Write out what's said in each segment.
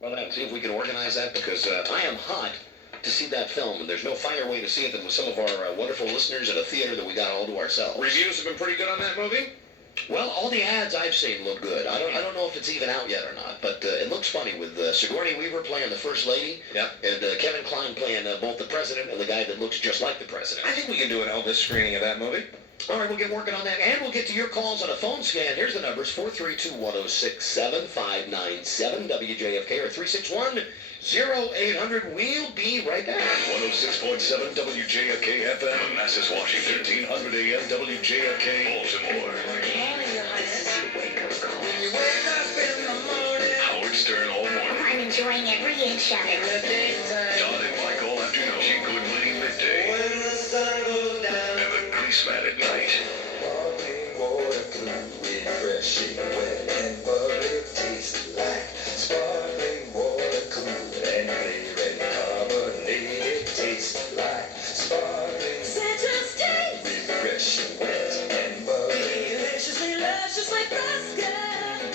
Well, then, see if we can organize that, because I am hot to see that film, and there's no finer way to see it than with some of our wonderful listeners at a theater that we got all to ourselves. Reviews have been pretty good on that movie? Well, all the ads I've seen look good. I don't know if it's even out yet or not, but it looks funny with Sigourney Weaver playing the First Lady, Yeah. and Kevin Kline playing both the president and the guy that looks just like the president. I think we can do an Elvis screening of that movie. All right, we'll get working on that, and we'll get to your calls on a phone scan. Here's the numbers: 432-1067-597 WJFK or 361-0800. We'll be right back. 106.7 WJFK FM, Manassas, Washington. 1300 AM WJFK, Baltimore. Howard Stern all morning. I'm enjoying every inch of it. Don and Michael afternoon. She Good Money midday. And the Grease Man at night. Sparkling water, refreshing, wet and bubbly, tastes like sparkling water, cool and clear and carbonated, tastes like sparkling Citrus taste, refreshing, wet and bubbly, deliciously luscious like Fresca.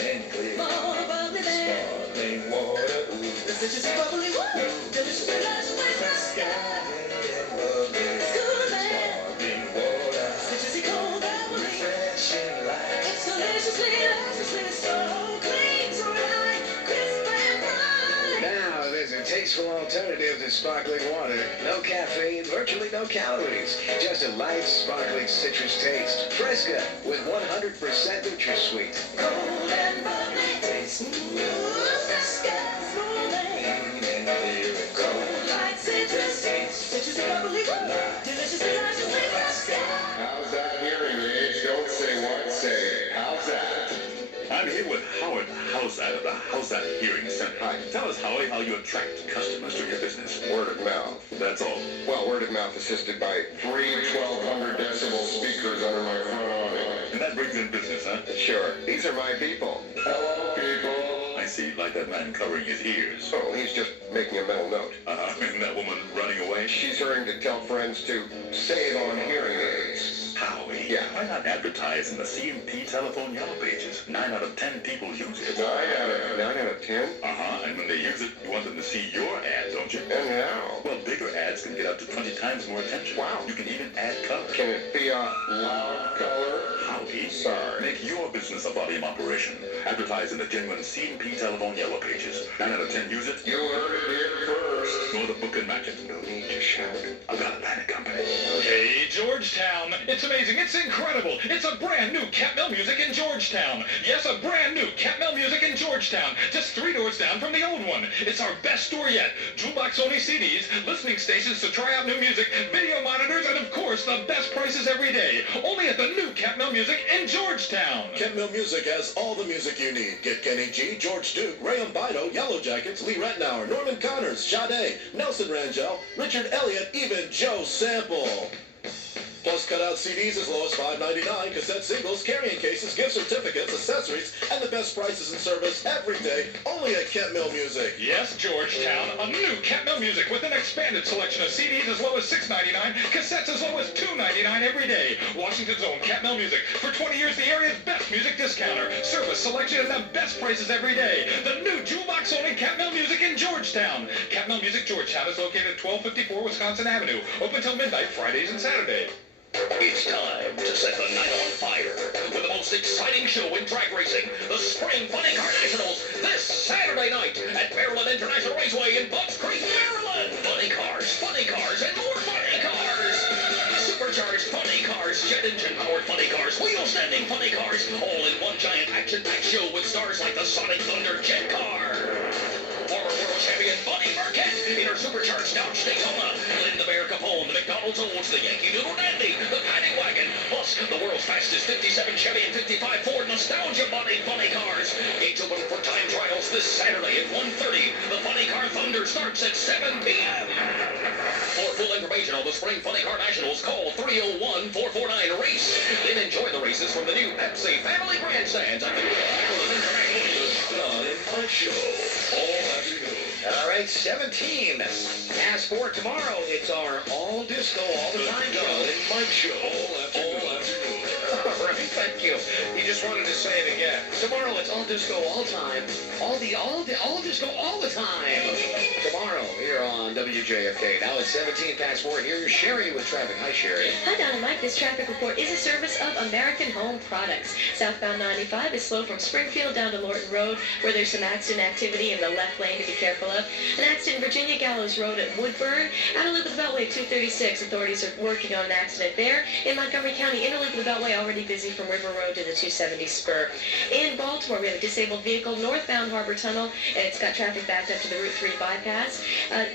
and clear. More bubbly than Sparkling water, ooh, deliciously bubbly, woo. Deliciously luscious like Fresca. and bubbly, It's cool man, sparkling water, citrusy cold bubbly. refreshing like. It's deliciously lusciously so clean, so right, crisp and bright. Now, there's a tasteful alternative to sparkling water. No caffeine, virtually no calories. Just a light, sparkling citrus taste. Fresca with 100% NutraSweet. Cold and bubbly taste. Fresca, smooth and cold like citrus. Citrusy bubbly, woo. Deliciously luscious like Fresca. How's that hearing aids? Don't say what, say it. How's that? I'm here with Howard Hausat of the Hausat Hearing Center. Hi. Tell us, Howie, how you attract customers to your business. Word of mouth. That's all. Well, word of mouth assisted by three 1,200 decibel speakers under my front awning. And that brings in business, huh? Sure. These are my people. Hello, people. I see, like that man covering his ears. Oh, he's just making a mental note. And that woman running away. She's hurrying to tell friends to save on hearing aids. Howie, Yeah. why not advertise in the C&P telephone yellow pages? 9 out of 10 people use it. 9 out of 10? Uh-huh, and when they use it, you want them to see your ad, don't you? And how? Well, bigger ads can get up to 20 times more attention. Wow. You can even add color. Can it be a loud color? Howie, Sorry. make your business a volume operation. Advertise in the genuine C&P telephone yellow pages. 9 out of 10 use it. You heard it here first. Go the book and match it. No need to shout. I've got a panic company. Hey, Georgetown! It's amazing, it's incredible! It's a brand new Cat Mill Music in Georgetown! Yes, a brand new Cat Mill Music in Georgetown, just 3 doors down from the old one. It's our best store yet. Jukebox only CDs, listening stations to try out new music, video monitors, and of course, the best prices every day. Only at the new Cat Mill Music in Georgetown! Cat Mill Music has all the music you need. Get Kenny G, George Duke, Graham Bido, Yellow Jackets, Lee Rettenauer, Norman Connors, Sade, Nelson Rangel, Richard Elliott, even Joe Sample. Plus cutout CDs as low as $5.99, cassette singles, carrying cases, gift certificates, accessories, and the best prices and service every day, only at Cat Mill Music. Yes, Georgetown, a new Cat Mill Music with an expanded selection of CDs as low as $6.99, cassettes as low as $2.99 every day. Washington's own Cat Mill Music, for 20 years the area's best music discounter. Service, selection, and the best prices every day. The new jukebox only Cat Mill Music in Georgetown. Cat Mill Music Georgetown is located at 1254 Wisconsin Avenue, open till midnight Fridays and Saturdays. It's time to set the night on fire with the most exciting show in drag racing, the Spring Funny Car Nationals, this Saturday night at Maryland International Raceway in Butts Creek, Maryland. Funny cars, and more funny cars. Supercharged funny cars, jet engine powered funny cars, wheel standing funny cars, all in one giant action-packed show with stars like the Sonic Thunder jet car. Former world champion Buddy Burkett in her supercharged Dodge Daytona. Linda Bear Capone, the McDonald's Olds, the Yankee Doodle Dandy, the Paddy Wagon, plus the world's fastest 57 Chevy and 55 Ford Nostalgia Body funny cars. Gates open for time trials this Saturday at 1:30. The Funny Car Thunder starts at 7 p.m. For full information on the Spring Funny Car Nationals, call 301-449-RACE. Then enjoy the races from the new Pepsi Family Grandstands at the Maryland International Don and Mike Show. All right, 17. As for tomorrow, it's our all disco, all the time show. Don and Mike Show all afternoon. All Charlie. Thank you. You just wanted to say it again. Tomorrow it's all disco all time. All disco all the time. Tomorrow here on WJFK. Now it's 17 past 4. Here's Sherry with traffic. Hi, Sherry. Hi, Don and Mike. This traffic report is a service of American Home Products. Southbound 95 is slow from Springfield down to Lorton Road, where there's some accident activity in the left lane to be careful of. An accident in Virginia Gallows Road at Woodburn. Out of loop of the Beltway 236. Authorities are working on an accident there. In Montgomery County, inner loop of the Beltway already busy from River Road to the 270 spur. In Baltimore, we have a disabled vehicle northbound Harbor Tunnel. It's got traffic backed up to the Route 3 bypass.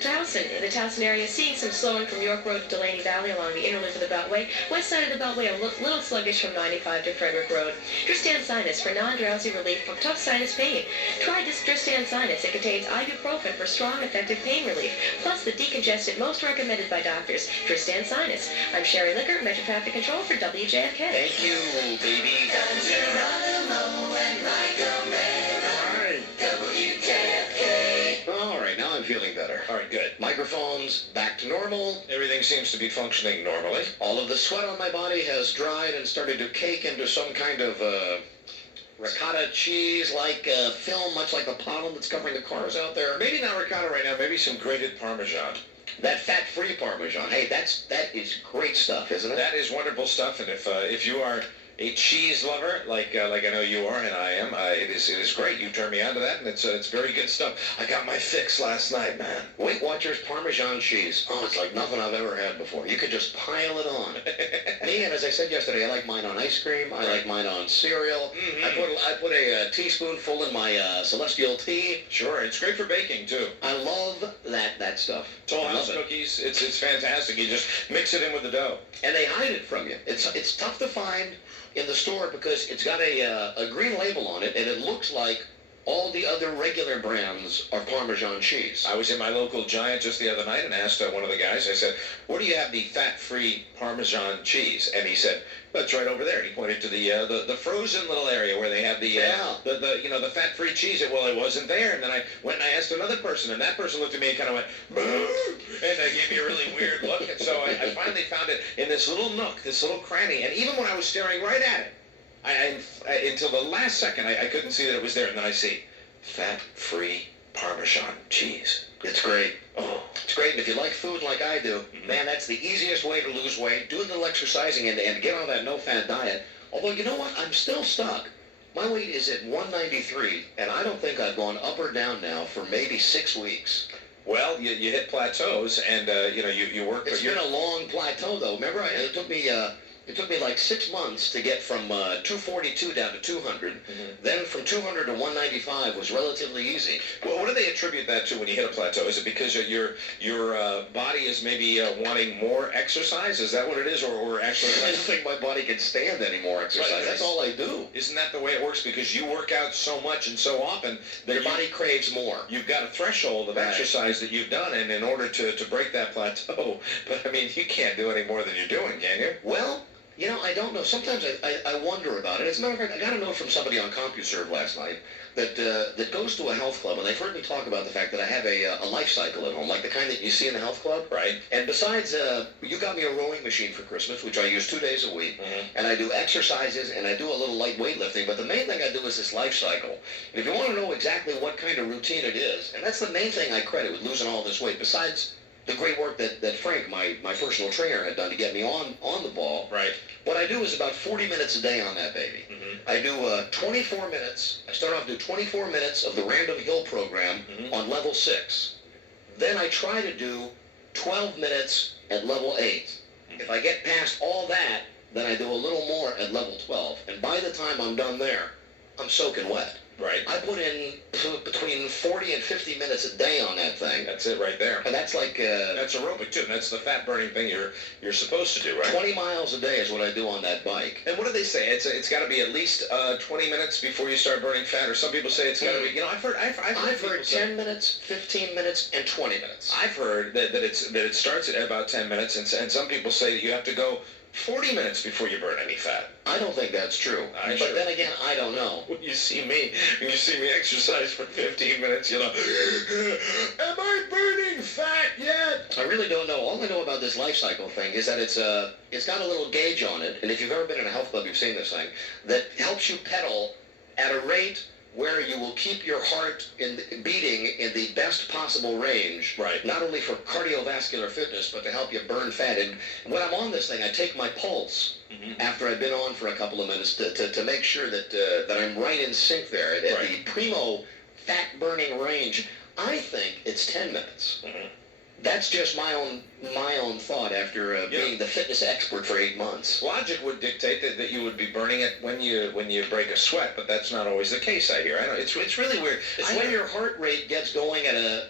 Towson, in the Towson area, seeing some slowing from York Road to Delaney Valley along the inner loop of the Beltway. West side of the Beltway, a little sluggish from 95 to Frederick Road. Dristan Sinus for non-drowsy relief from tough sinus pain. Try Dristan Sinus. It contains ibuprofen for strong, effective pain relief, plus the decongestant most recommended by doctors. Dristan Sinus. I'm Sherry Licker, Metro Traffic Control for WJFK. Thank you, baby. All right, now I'm feeling better. All right, good. Microphone's back to normal. Everything seems to be functioning normally. All of the sweat on my body has dried and started to cake into some kind of ricotta cheese-like film, much like the pollen that's covering the cars out there. Maybe not ricotta right now, maybe some grated Parmesan. That fat-free Parmesan. Hey, that is great stuff, isn't it? That is wonderful stuff, and if you are a cheese lover, like I know you are and I am, it is great. You turned me on to that, and it's very good stuff. I got my fix last night, man. Weight Watchers Parmesan cheese. Oh, it's like nothing I've ever had before. You could just pile it on. Me, and as I said yesterday, I like mine on ice cream. I like mine on cereal. Mm-hmm. I put a teaspoonful in my Celestial tea. Sure, it's great for baking too. I love that stuff. Toll House cookies. It's fantastic. You just mix it in with the dough. And they hide it from you. It's tough to find in the store because it's got a green label on it, and it looks like all the other regular brands are Parmesan cheese. I was in my local Giant just the other night and asked one of the guys, I said, where do you have the fat-free Parmesan cheese? And he said, that's right over there. He pointed to the frozen little area where they have the fat-free cheese. Well, it wasn't there. And then I went and I asked another person, and that person looked at me and kind of went, boo, and they gave me a really weird look. And so I finally found it in this little nook, this little cranny. And even when I was staring right at it, until the last second, I couldn't see that it was there. And then I see fat-free Parmesan cheese. It's great. Oh, it's great. And if you like food like I do, man, that's the easiest way to lose weight. Do a little exercising and get on that no-fat diet. Although, you know what? I'm still stuck. My weight is at 193, and I don't think I've gone up or down now for maybe 6 weeks. Well, you hit plateaus, and you work. It's been a long plateau, though. Remember, it took me like 6 months to get from 242 down to 200. Then from 200 to 195 was relatively easy. Well, what do they attribute that to when you hit a plateau? Is it because your body is maybe wanting more exercise? Is that what it is, or actually? I don't think my body can stand any more exercise. Right, that's all I do. Isn't that the way it works? Because you work out so much and so often that your body craves more. You've got a threshold of exercise that you've done, and in order to break that plateau, but I mean, you can't do any more than you're doing, can you? Well, you know, I don't know. Sometimes I wonder about it. As a matter of fact, I got a note from somebody on CompuServe last night that goes to a health club, and they've heard me talk about the fact that I have a life cycle at home, like the kind that you see in the health club. Right. And besides, you got me a rowing machine for Christmas, which I use 2 days a week, and I do exercises, and I do a little light weightlifting, but the main thing I do is this life cycle. And if you want to know exactly what kind of routine it is, and that's the main thing I credit with losing all this weight, besides the great work that Frank, my personal trainer, had done to get me on the ball. Right. What I do is about 40 minutes a day on that baby. I do 24 minutes. I start off doing 24 minutes of the Random Hill program on level 6. Then I try to do 12 minutes at level 8. If I get past all that, then I do a little more at level 12. And by the time I'm done there, I'm soaking wet. Right. I put in between 40 and 50 minutes a day on that thing. That's it right there. And that's like... that's aerobic, too. That's the fat-burning thing you're supposed to do, right? 20 miles a day is what I do on that bike. And what do they say? It's got to be at least 20 minutes before you start burning fat, or some people say it's got to be... You know, I've heard 10 minutes, 15 minutes, and 20 minutes. I've heard that it starts at about 10 minutes, and some people say that you have to go 40 minutes before you burn any fat. I don't think that's true. But then again, I don't know. When you see me exercise for 15 minutes, you know, am I burning fat yet? I really don't know. All I know about this life cycle thing is that it's got a little gauge on it, and if you've ever been in a health club, you've seen this thing, that helps you pedal at a rate where you will keep your heart beating in the best possible range, right? Not only for cardiovascular fitness, but to help you burn fat. And when I'm on this thing, I take my pulse after I've been on for a couple of minutes to make sure that I'm right in sync there at the primo fat burning range. I think it's 10 minutes. That's just my own thought after being the fitness expert for 8 months. Logic would dictate that you would be burning it when you break a sweat, but that's not always the case. I hear. I know it's really weird. It's when your heart rate gets going at a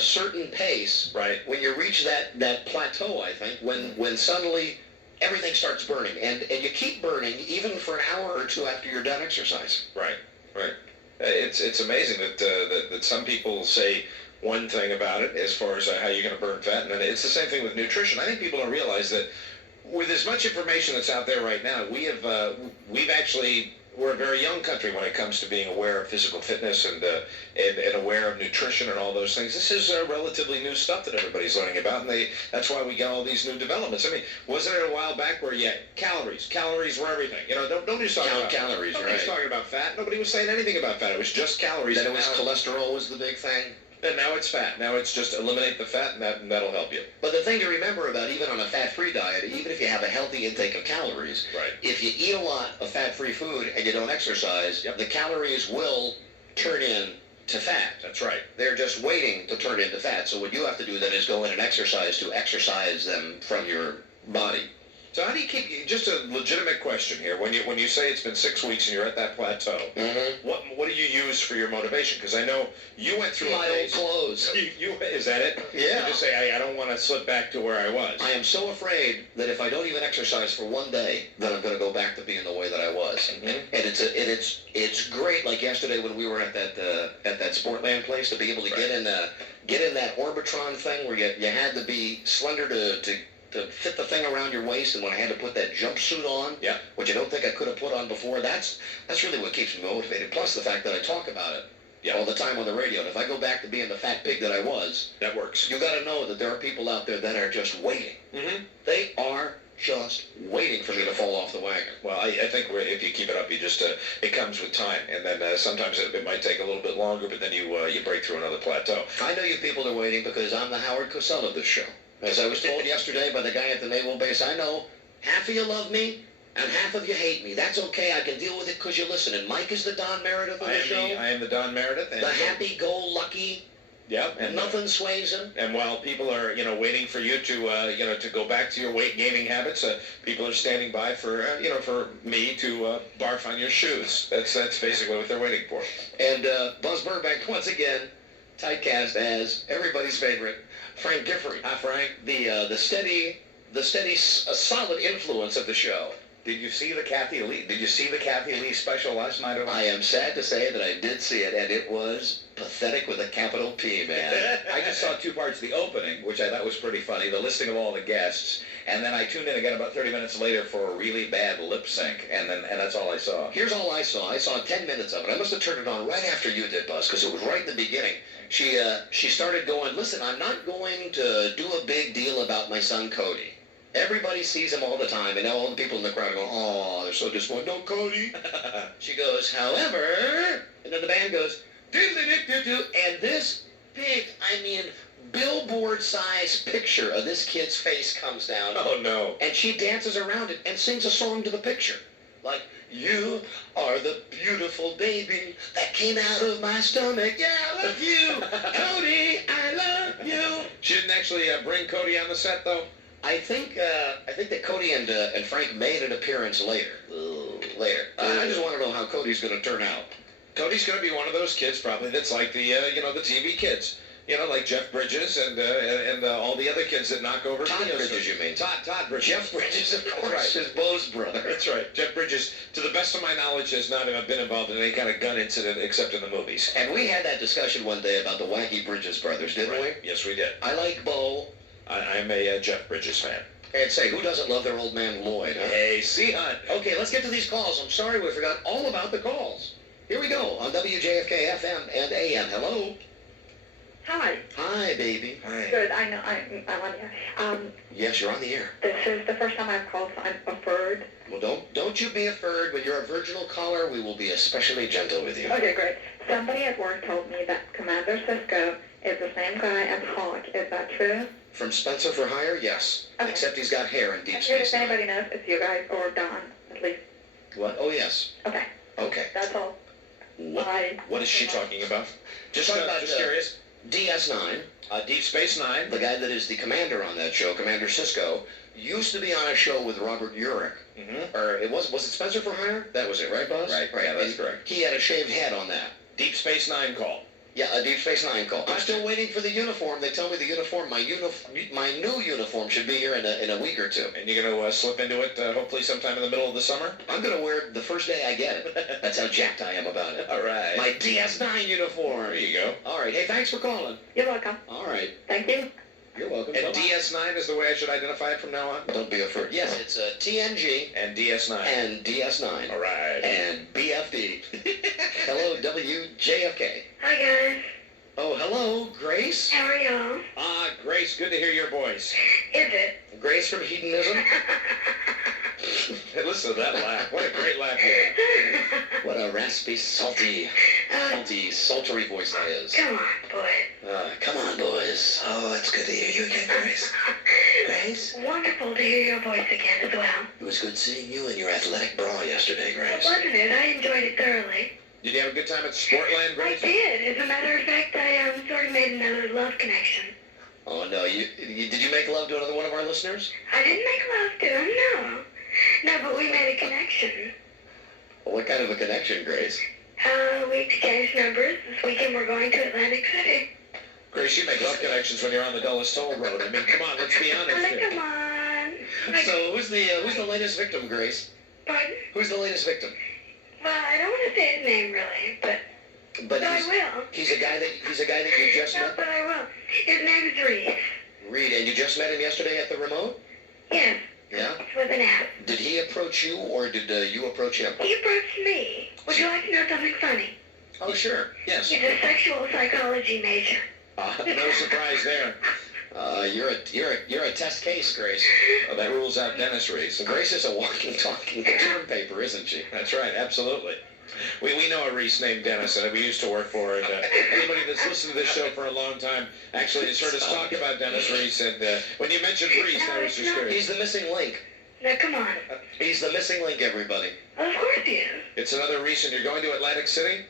certain pace. Right. When you reach that plateau, I think, when suddenly everything starts burning, and you keep burning even for an hour or two after you're done exercising. Right. Right. It's amazing that some people say one thing about it as far as how you're going to burn fat, and then it's the same thing with nutrition. I think people don't realize that with as much information that's out there right now, we're a very young country when it comes to being aware of physical fitness and aware of nutrition and all those things. This is relatively new stuff that everybody's learning about, and that's why we got all these new developments. I mean, wasn't it a while back where calories were everything? You know, nobody's talking about calories. Nobody's talking about fat. Nobody was saying anything about fat. It was just calories. Then it was cholesterol was the big thing. And now it's fat. Now it's just eliminate the fat, and that'll help you. But the thing to remember about even on a fat-free diet, even if you have a healthy intake of calories, if you eat a lot of fat-free food and you don't exercise, the calories will turn in to fat. That's right. They're just waiting to turn into fat. So what you have to do then is go in and exercise to exercise them from your body. So how do you keep, just a legitimate question here, when you say it's been 6 weeks and you're at that plateau, what do you use for your motivation? Because I know you went through my old clothes. Is that it? Yeah. You just say, I don't want to slip back to where I was. I am so afraid that if I don't even exercise for one day, then I'm going to go back to being the way that I was. And it's great, like yesterday when we were at that Sportland place, to be able to get in that Orbitron thing where you had to be slender to fit the thing around your waist, and when I had to put that jumpsuit on, which I don't think I could have put on before, that's really what keeps me motivated. Plus the fact that I talk about it all the time on the radio. And if I go back to being the fat pig that I was, that works. You got to know that there are people out there that are just waiting. They are just waiting for me to fall off the wagon. Well, I think if you keep it up, you just it comes with time, and then sometimes it might take a little bit longer, but then you break through another plateau. I know you people are waiting because I'm the Howard Cosell of this show. As I was told yesterday by the guy at the Naval Base, I know half of you love me and half of you hate me. That's okay. I can deal with it because you listen. And Mike is the Don Meredith of the show. I am the Don Meredith. The happy-go-lucky. And nothing sways him. And while people are, waiting for you to, to go back to your weight gaining habits, people are standing by for, for me to barf on your shoes. That's basically what they're waiting for. And Buzz Burbank once again typecast as everybody's favorite Frank Gifford. Frank, the steady, solid influence of the show. Did you see the Kathy Lee? Did you see the Kathy Lee special last night? I am sad to say that I did see it, and it was pathetic with a capital P, man. I just saw 2 parts of the opening, which I thought was pretty funny, the listing of all the guests, and then I tuned in again about 30 minutes later for a really bad lip sync, and that's all I saw. Here's all I saw. I saw 10 minutes of it. I must have turned it on right after you did, Buzz, because it was right in the beginning. She started going, listen, I'm not going to do a big deal about my son Cody. Everybody sees him all the time, and all the people in the crowd go, oh, they're so disappointed. No, Cody. She goes, however, and then the band goes, do-do-do-do-do, and this big, billboard-sized picture of this kid's face comes down. Oh, no. And she dances around it and sings a song to the picture. Like, you are the beautiful baby that came out of my stomach. Yeah, I love you, Cody, I love you. She didn't actually bring Cody on the set, though? I think that Cody and Frank made an appearance later. I just want to know how Cody's going to turn out. Cody's going to be one of those kids probably that's like the the TV kids. Like Jeff Bridges and all the other kids that knock over. Todd Bridges, you mean? Todd Bridges. Jeff Bridges, of course, is Bo's brother. That's right. Jeff Bridges, to the best of my knowledge, has not been involved in any kind of gun incident except in the movies. And we had that discussion one day about the wacky Bridges brothers, didn't we? Yes, we did. I like Bo. I'm a Jeff Bridges fan. And say, who doesn't love their old man Lloyd, huh? Hey, C-Hunt. Okay, let's get to these calls. I'm sorry we forgot all about the calls. Here we go on WJFK FM and AM. Hello. Hi. Hi, baby. Hi. Good. I know. I'm on here. Yes, you're on the air. This is the first time I've called, so I'm preferred. Well, don't you be a bird. When you're a virginal caller, we will be especially gentle with you. Okay, great. Somebody at work told me that Commander Cisco is the same guy as Hawk. Is that true? From Spencer for Hire, yes. Okay. Except he's got hair in Deep I'm curious Space if anybody knows it's you guys or Don, at least. What? Oh, yes. Okay. Okay. That's all. Bye. What is she talking about? Just curious. DS9. Deep Space Nine. The guy that is the commander on that show, Commander Cisco, used to be on a show with Robert Urich. Mm-hmm. Or was it Spencer for Hire? That was it, right, Buzz? Right. Yeah, that's correct. He had a shaved head on that. Deep Space Nine call. Yeah, a Deep Space Nine call. I'm still waiting for the uniform. They tell me the uniform, my new uniform should be here in a week or two. And you're going to slip into it hopefully sometime in the middle of the summer? I'm going to wear it the first day I get it. That's how jacked I am about it. All right. My DS9 uniform. There you go. All right. Hey, thanks for calling. You're welcome. All right. Thank you. You're welcome. And Bye-bye. DS9 is the way I should identify it from now on? Don't be afraid. Yes, it's TNG. And DS9. And DS9. All right. And BFD. Hello, WJFK. Hi, guys. Oh, hello, Grace. How are y'all? Grace, good to hear your voice. Is it? Grace from Hedonism. Hey, listen to that laugh. What a great laugh you had. What a raspy, salty, sultry voice that is. Come on, boy. Come on, boys. Oh, it's good to hear you again, Grace. Grace? Wonderful to hear your voice again as well. It was good seeing you in your athletic bra yesterday, Grace. Wasn't it? I enjoyed it thoroughly. Did you have a good time at Sportland, I Grace? did. As a matter of fact, I sort of made another love connection. Oh, no. Did you make love to another one of our listeners? I didn't make love to him, no. No, but we made a connection. Well, what kind of a connection, Grace? We exchanged numbers. This weekend we're going to Atlantic City. Grace, you make love connections when you're on the Dulles Toll Road. I mean, come on, let's be honest here. Come on. So, who's the latest victim, Grace? Pardon? Who's the latest victim? Well, I don't want to say his name really, but I will. He's a guy that you just No, met? but I will. His name's Reese. Reed, and you just met him yesterday at the remote? Yes, Yeah? with an F. Did he approach you, or did you approach him? He approached me. Would you like to know something funny? Oh, sure. Yes. He's a sexual psychology major. No surprise there. You're a test case, Grace. That rules out Dennis Reese. Grace is a walking, talking term paper, isn't she? That's right, absolutely. We know a Reese named Dennis that we used to work for, and anybody that's listened to this show for a long time actually has heard us talk about Dennis Reese, and when you mentioned Reese, I was just curious. He's the missing link. Now, come on. He's the missing link, everybody. Of course he is. It's another Reese, and you're going to Atlantic City?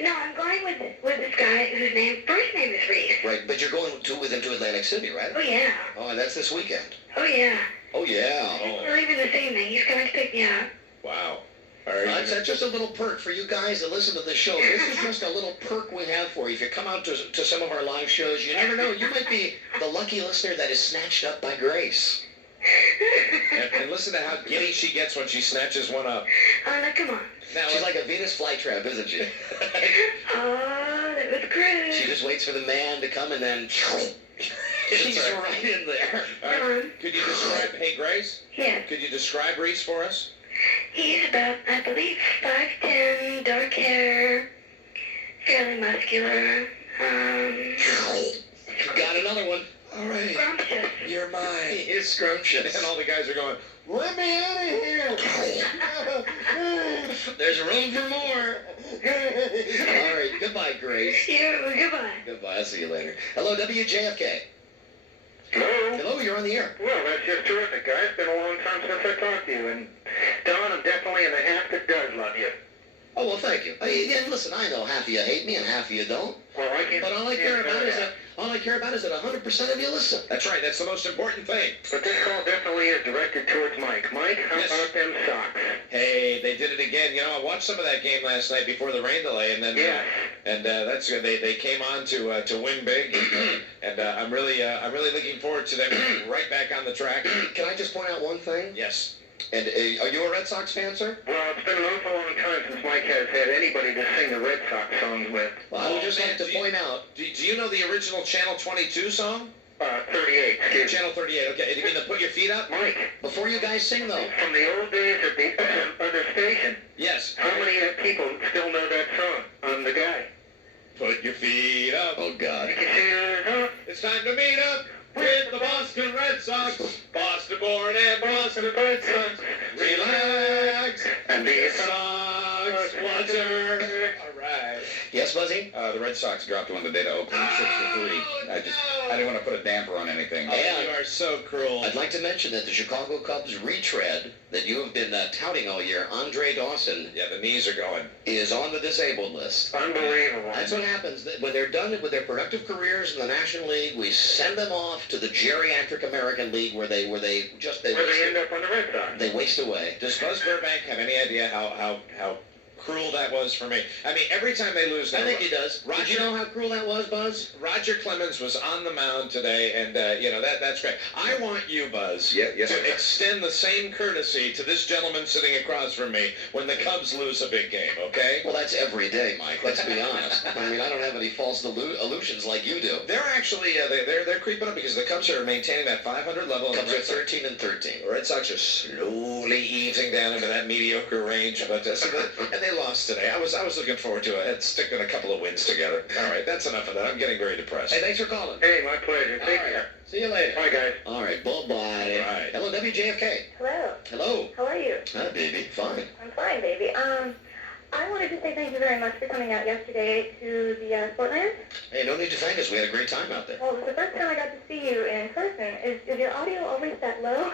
No, I'm going with this guy whose first name is Reese. Right, but you're going with him to Atlantic City, right? Oh, yeah. Oh, and that's this weekend. Oh, yeah. Oh, yeah. We're leaving this evening. He's coming to pick me up. Wow. All right. That's just a little perk for you guys that listen to the show. This is just a little perk we have for you. If you come out to some of our live shows, you never know. You might be the lucky listener that is snatched up by Grace. And listen to how giddy she gets when she snatches one up. Oh, now, come on. Now, She's like a Venus flytrap, isn't she? Oh, that was great. She just waits for the man to come and then she's right in there. All right. Could you describe, hey, Grace? Yes. Could you describe Reese for us? He's about, I believe, 5'10", dark hair, fairly muscular. Got another one. All right. Scrumptious. You're mine. He is scrumptious. And all the guys are going, Let me out of here. There's room for more. All right. Goodbye, Grace. Yeah, goodbye. Goodbye. I'll see you later. Hello, WJFK. Hello? Hello, you're on the air. Well, that's just terrific, guys. Been a long time since I talked to you, and Don, I'm definitely in the half that does love you. Oh, well, thank you. Again, listen, I know half of you hate me and half of you don't. Well, I can't... But all I care about is that 100% of you listen. That's right, that's the most important thing. But this call definitely is directed towards Mike. Mike, how about them socks? Hey, they did it again. You know, I watched some of that game last night before the rain delay, and then that's good. They came on to win big, and I'm really looking forward to them getting right back on the track. Can I just point out one thing? Yes. And are you a Red Sox fan, sir? Well, it's been an awful long time since Mike has had anybody to sing the Red Sox songs with. Well, I would just like to point out. Do you know the original Channel 22 song? 38. Excuse me. Channel 38. Okay. You mean to put your feet up? Mike. Before you guys sing, though. From the old days at the other station. Yes. How many people still know that song? I'm the guy. Put your feet up. Oh, God. You can see it, It's time to meet up with the Boston Red Sox. Boston born and Boston Red Sox. Relax and be a Sox watcher. All right. Yes, Buzzy? The Red Sox dropped one today to open 6-3. I didn't want to put a damper on anything. You are so cruel. I'd like to mention that the Chicago Cubs retread that you have been touting all year, Andre Dawson, Yeah, the knees are going. is on the disabled list. Unbelievable. That's what happens. When they're done with their productive careers in the National League, we send them off to the Geriatric American League where they end up on the Red Sox. They waste away. Does Buzz Burbank have any idea how cruel that was for me? I mean, every time they lose... I think he does. Roger, Did you know how cruel that was, Buzz? Roger Clemens was on the mound today, and, that's great. I want you, Buzz, to extend the same courtesy to this gentleman sitting across from me when the Cubs lose a big game, okay? Well, that's every day, Mike. Let's be honest. I mean, I don't have any false illusions like you do. They're actually, they're creeping up because the Cubs are maintaining that 500 level. Cubs are 13 and 13. The Red Sox are slowly easing down into that mediocre range, but and they lost today. I was looking forward to it. Sticking a couple of wins together. All right, that's enough of that. I'm getting very depressed. Hey, thanks for calling. Hey, my pleasure. Take All right. care. See you later. Bye, guys. All right, bye-bye. All right. Hello, WJFK. Hello. Hello. How are you? Hi, baby. Fine. I'm fine, baby. I wanted to say thank you very much for coming out yesterday to the Sportland. Hey, no need to thank us. We had a great time out there. Well, it was the first time I got to see you in person. Is your audio always that low?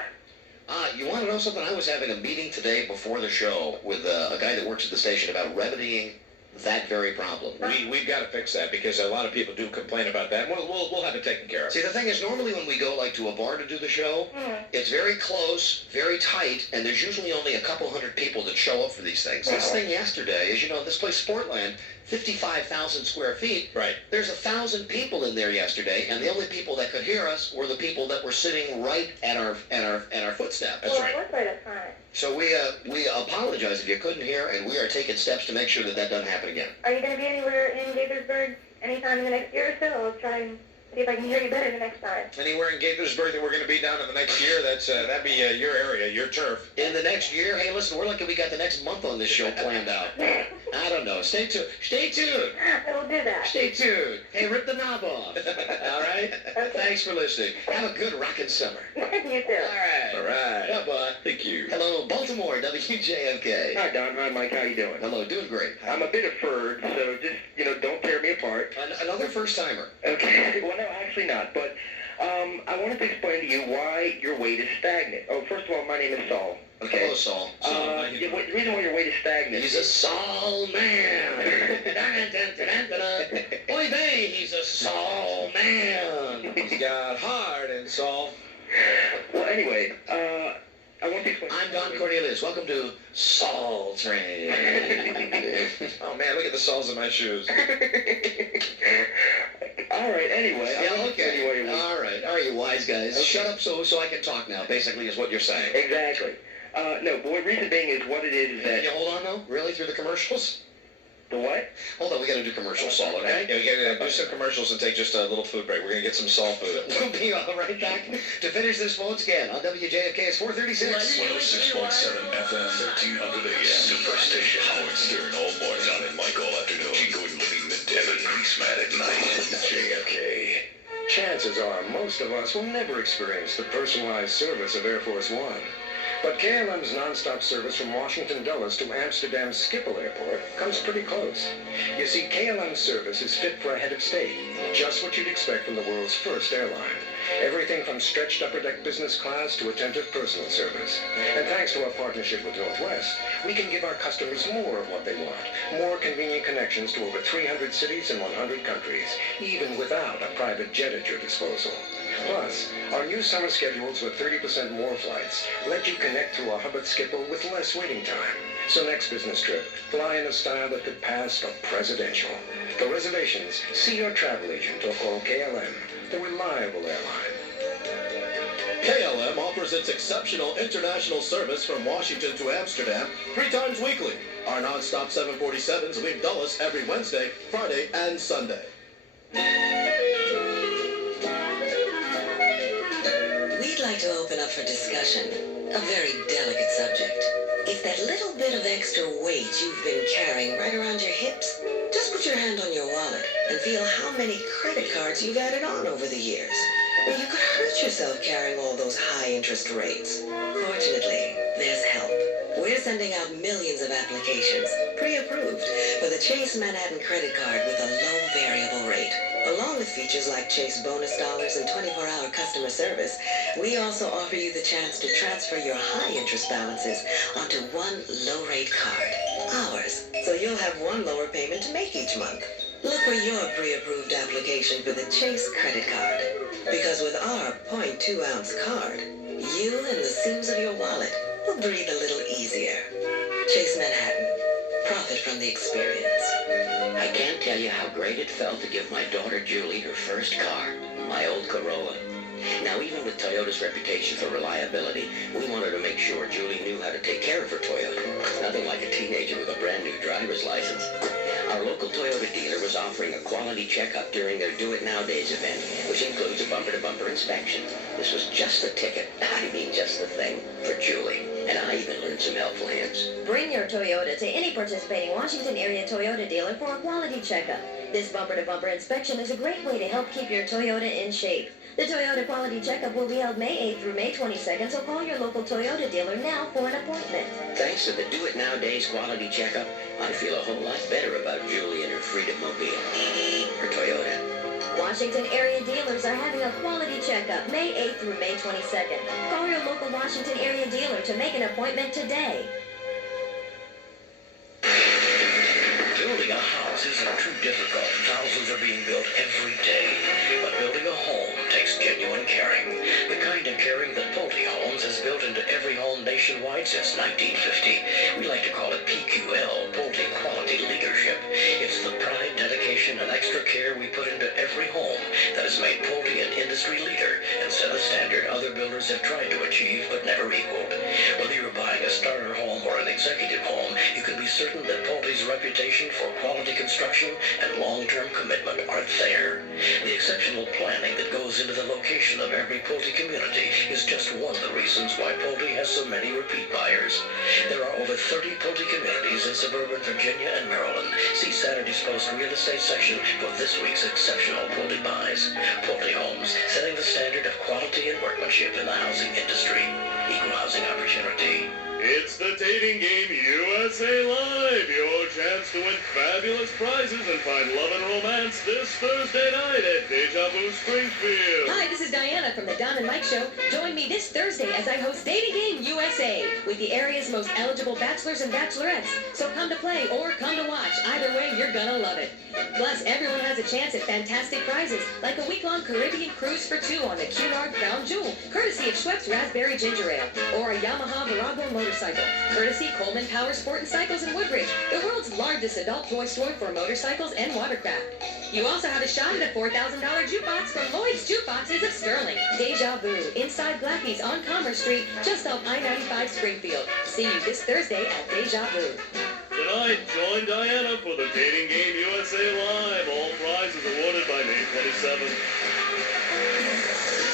You want to know something? I was having a meeting today before the show with a guy that works at the station about remedying that very problem. We've got to fix that because a lot of people do complain about that. We'll have it taken care of. See, the thing is, normally when we go to a bar to do the show, it's very close, very tight, and there's usually only a couple hundred people that show up for these things. This thing yesterday, as you know, this place Sportland, 55,000 square feet. Right. There's 1,000 people in there yesterday, and the only people that could hear us were the people that were sitting right at our footstep. That's right. That's right, that's fine. So we apologize if you couldn't hear, and we are taking steps to make sure that doesn't happen again. Are you going to be anywhere in Gaithersburg anytime in the next year or so? I'll try and see if I can hear you better the next time. Anywhere in Gaithersburg that we're going to be down in the next year, that'd be your area, your turf. In the next year? Hey, listen, we're lucky we got the next month on this show planned out. I don't know. Stay tuned. Stay tuned. I will do that. Stay tuned. Hey, rip the knob off. All right? Okay. Thanks for listening. Have a good rockin' summer. You too. All right. Bye-bye. Thank you. Hello, Baltimore, WJFK. Hi, Don. Hi, Mike. How you doing? Hello, doing great. I'm a bit of furred, so just, don't tear me apart. Another first-timer. Okay. Well, no, actually not. But I wanted to explain to you why your weight is stagnant. Oh, first of all, my name is Saul. Okay. Hello, Saul. The reason why your weight is stagnant... He's a Saul man. Oy vey, he's a Saul man. He's got hard and soft. Well, anyway, I want to explain... I'm Don Cornelius. Welcome to Saul Train. Oh, man, look at the soles of my shoes. All right, anyway. Yeah, okay. All right. All right, you wise guys. Okay. Shut up so I can talk now, basically, is what you're saying. Exactly. No, but the reason being is what it is that... Can you hold on, though? Really? Through the commercials? The what? Hold on, we got to do commercials, Saul, okay? Yeah, we got to do some commercials and take just a little food break. We're going to get some Saul food. We'll be all right back to finish this phone scan on WJFK. It's 436. 106.7 FM, 1300 AM. Superstition. Howard Stern all morning. Don and Mike all afternoon. Chico and Lee midday. And Greaseman at night. JFK. Chances are most of us will never experience the personalized service of Air Force One. But KLM's nonstop service from Washington Dulles to Amsterdam's Schiphol Airport comes pretty close. You see, KLM's service is fit for a head of state, just what you'd expect from the world's first airline. Everything from stretched upper deck business class to attentive personal service. And thanks to our partnership with Northwest, we can give our customers more of what they want. More convenient connections to over 300 cities and 100 countries, even without a private jet at your disposal. Plus, our new summer schedules with 30% more flights let you connect through a hub at Schiphol with less waiting time. So next business trip, fly in a style that could pass for presidential. For reservations, see your travel agent or call KLM, the reliable airline. KLM offers its exceptional international service from Washington to Amsterdam 3 times weekly. Our non-stop 747s leave Dulles every Wednesday, Friday, and Sunday. for discussion. A very delicate subject. It's that little bit of extra weight you've been carrying right around your hips. Just put your hand on your wallet and feel how many credit cards you've added on over the years. You could hurt yourself carrying all those high interest rates. Fortunately, there's help. We're sending out millions of applications, pre-approved, for the Chase Manhattan credit card with a low variable rate. Along with features like Chase bonus dollars and 24-hour customer service, we also offer you the chance to transfer your high-interest balances onto one low-rate card, ours, so you'll have one lower payment to make each month. Look for your pre-approved application for the Chase credit card, because with our 0.2-ounce card, you and the seams of your wallet will breathe a little easier. Chase Manhattan. Profit from the experience. I can't tell you how great it felt to give my daughter Julie her first car, my old Corolla. Now, even with Toyota's reputation for reliability, we wanted to make sure Julie knew how to take care of her Toyota. Nothing like a teenager with a brand new driver's license. Our local Toyota dealer was offering a quality checkup during their Do It Nowadays event, which includes a bumper-to-bumper inspection. This was just the ticket, I mean just the thing, for Julie. And I even learned some helpful hints. Bring your Toyota to any participating Washington area Toyota dealer for a quality checkup. This bumper-to-bumper inspection is a great way to help keep your Toyota in shape. The Toyota Quality Checkup will be held May 8th through May 22nd, so call your local Toyota dealer now for an appointment. Thanks to the Do It Nowadays quality checkup, I feel a whole lot better about Julie and her Freedom Mobile. Her Toyota. Washington area dealers are having a quality checkup May 8th through May 22nd. Call your local Washington area dealer to make an appointment today. Building a house isn't too difficult. Thousands are being built every day. But building a home takes genuine caring. The kind of caring that Pulte Homes has built into every home nationwide since 1950. We like to call it PQL, Pulte Quality Leadership. It's the pride, dedication, and extra care we put into every home that has made Pulte an industry leader and set a standard other builders have tried to achieve but never equaled. Whether you're buying a starter home or an executive home, you can be certain that Pulte's reputation for quality construction and long-term commitment are there. The exceptional planning that goes into the location of every Pulte community is just one of the reasons why Pulte has so many repeat buyers. There are over 30 Pulte communities in suburban Virginia and Maryland. See Saturday's Post real estate section for this week's exceptional Pulte buys. Pulte Homes, setting the standard of quality and workmanship in the housing industry. Equal housing opportunity. It's the Dating Game USA Live, your chance to win fabulous prizes and find love and romance this Thursday night at Deja Vu Springfield. Hi, this is Diana from the Don and Mike Show. Join me this Thursday as I host Dating Game USA with the area's most eligible bachelors and bachelorettes. So come to play or come to watch. Either way, you're gonna love it. Plus, everyone has a chance at fantastic prizes, like a week-long Caribbean cruise for two on the Cunard Crown Jewel, courtesy of Schweppes Raspberry Ginger Ale, or a Yamaha Virago motorcycle, courtesy Coleman Power Sport and Cycles in Woodbridge, the world's largest adult toy store for motorcycles and watercraft. You also have a shot at a $4,000 jukebox from Lloyd's Jukeboxes of Sterling. Deja Vu, inside Blackie's on Commerce Street, just off I-95 Springfield. See you this Thursday at Deja Vu. Tonight, join Diana for the Dating Game USA Live. All prizes awarded by May 27th.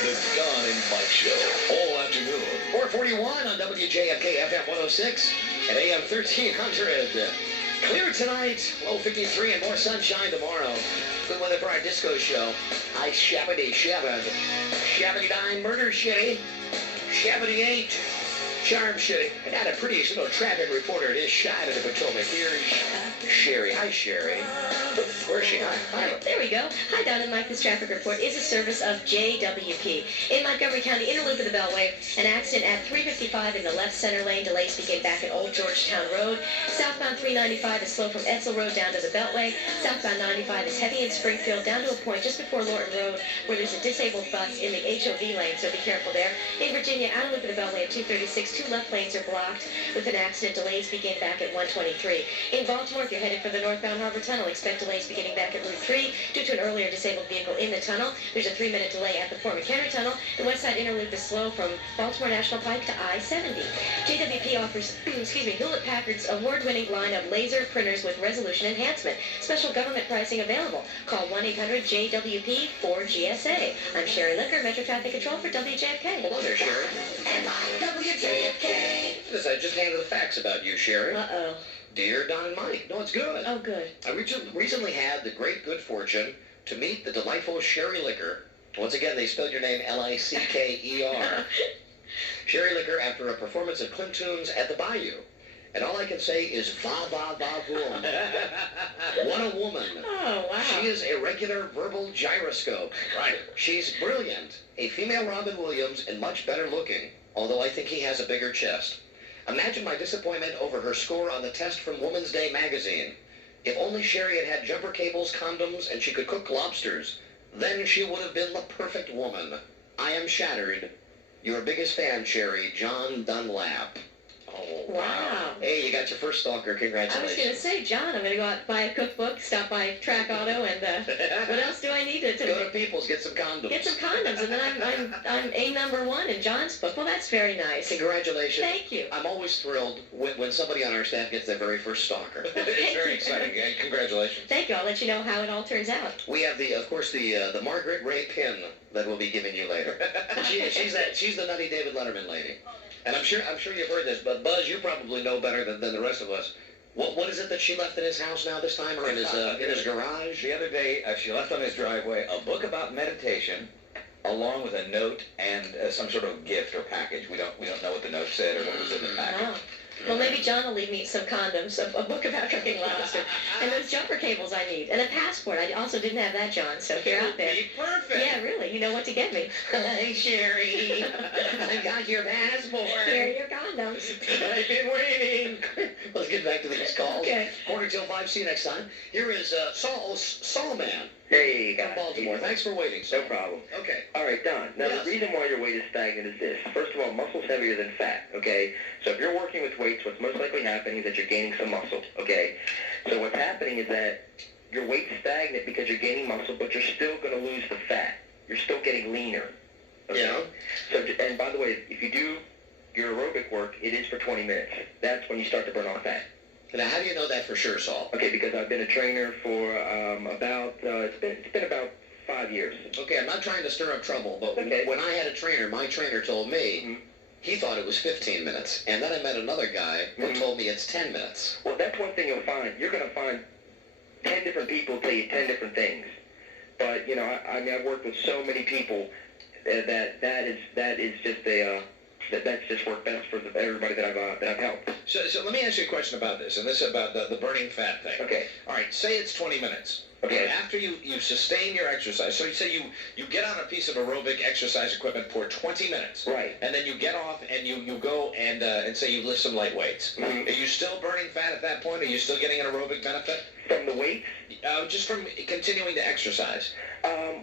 The Don and Mike Show, all afternoon. 441 on WJFK FM 106 and AM 1300. Clear tonight, low 53 and more sunshine tomorrow. Good weather for our disco show. I shabbity shabba. Shabbity dine murder shitty. Shabbity ain't. Charm shitty. And not a pretty little traffic reporter. It is shy to the Potomac. Here's Sherry. Hi, Sherry. Where's she? Hi. There we go. Hi, Don and Mike. This traffic report is a service of JWP. In Montgomery County, inner loop of the Beltway, an accident at 355 in the left center lane. Delays begin back at Old Georgetown Road. Southbound 395 is slow from Edsel Road down to the Beltway. Southbound 95 is heavy in Springfield down to a point just before Lorton Road where there's a disabled bus in the HOV lane, so be careful there. In Virginia, outer loop of the Beltway at 236, two left lanes are blocked with an accident. Delays begin back at 123. In Baltimore, if you're headed for the northbound Harbor Tunnel, expect delays beginning back at Loop 3 due due to an earlier disabled vehicle in the tunnel. There's a 3-minute delay at the Fort McHenry Tunnel. The West Side Inner Loop is slow from Baltimore National Pike to I-70. JWP offers, Hewlett-Packard's award-winning line of laser printers with resolution enhancement. Special government pricing available. Call 1-800-JWP-4GSA. I'm Sherry Licker, Metro Traffic Control for WJFK. Hello there, Sherry. WJFK. I just handed the facts about you, Sherry. Uh-oh. Dear Don and Mike. No, it's good. Oh, good. I recently had the great good fortune to meet the delightful Sherry Licker. Once again, they spelled your name L-I-C-K-E-R. Sherry Licker after a performance of Clint Tunes at the Bayou. And all I can say is va va va boom. What a woman. Oh, wow. She is a regular verbal gyroscope. Right. She's brilliant. A female Robin Williams and much better looking, although I think he has a bigger chest. Imagine my disappointment over her score on the test from Woman's Day magazine. If only Sherry had had jumper cables, condoms, and she could cook lobsters, then she would have been the perfect woman. I am shattered. Your biggest fan, Sherry, John Dunlap. Oh, wow. Hey, you got your first stalker. Congratulations. I was going to say, John, I'm going to go out and buy a cookbook, stop by Track Auto, and what else do I need to go to People's, get some condoms. Get some condoms, and then I'm a number one in John's book. Well, that's very nice. Congratulations. Thank you. I'm always thrilled when somebody on our staff gets their very first stalker. It's very exciting. Congratulations. Thank you. I'll let you know how it all turns out. We have of course, the Margaret Ray pin that we'll be giving you later. She's the Nutty David Letterman lady. And I'm sure you've heard this, but Buzz, you probably know better than the rest of us. What is it that she left in his house now this time, or in his garage? The other day, she left on his driveway a book about meditation, along with a note and some sort of gift or package. We don't know what the note said or what was in the package. Oh. Well, maybe John will leave me some condoms, a book about cooking lobster, and those jumper cables I need, and a passport. I also didn't have that, John, so here out there. Perfect. Yeah, really. You know what to get me. Hi, Sherry. I got your passport. Here are your condoms. I've been waiting. Let's get back to these calls. Okay. 4:45. See you next time. Here is Saul Man. Hey, From guys. Baltimore. Thanks for waiting, Saul. No problem. Okay. All right, Don. Now, Yes. the reason why your weight is stagnant is this. First of all, muscle's heavier than fat, okay? So if you're working with weights, what's most likely happening is that you're gaining some muscle, okay? So what's happening is that your weight's stagnant because you're gaining muscle, but you're still going to lose the fat. You're still getting leaner. Okay? Yeah. So, and by the way, if you do your aerobic work, it is for 20 minutes. That's when you start to burn off fat. Now, how do you know that for sure, Saul? Okay, because I've been a trainer for it's been about 5 years. Okay, I'm not trying to stir up trouble, but Okay. when I had a trainer, my trainer told me he thought it was 15 minutes. And then I met another guy who told me it's 10 minutes. Well, that's one thing you'll find. You're going to find 10 different people tell you 10 different things. But, you know, I mean, I've worked with so many people that is just that's just worked best for everybody that I've helped. So let me ask you a question about this, and this is about the burning fat thing. Okay. All right, say it's 20 minutes. Okay. After you sustain your exercise, so you say you get on a piece of aerobic exercise equipment for 20 minutes. Right. And then you get off and you go and say you lift some light weights. Mhm. Are you still burning fat at that point? Are you still getting an aerobic benefit? From the weights? Just from continuing to exercise.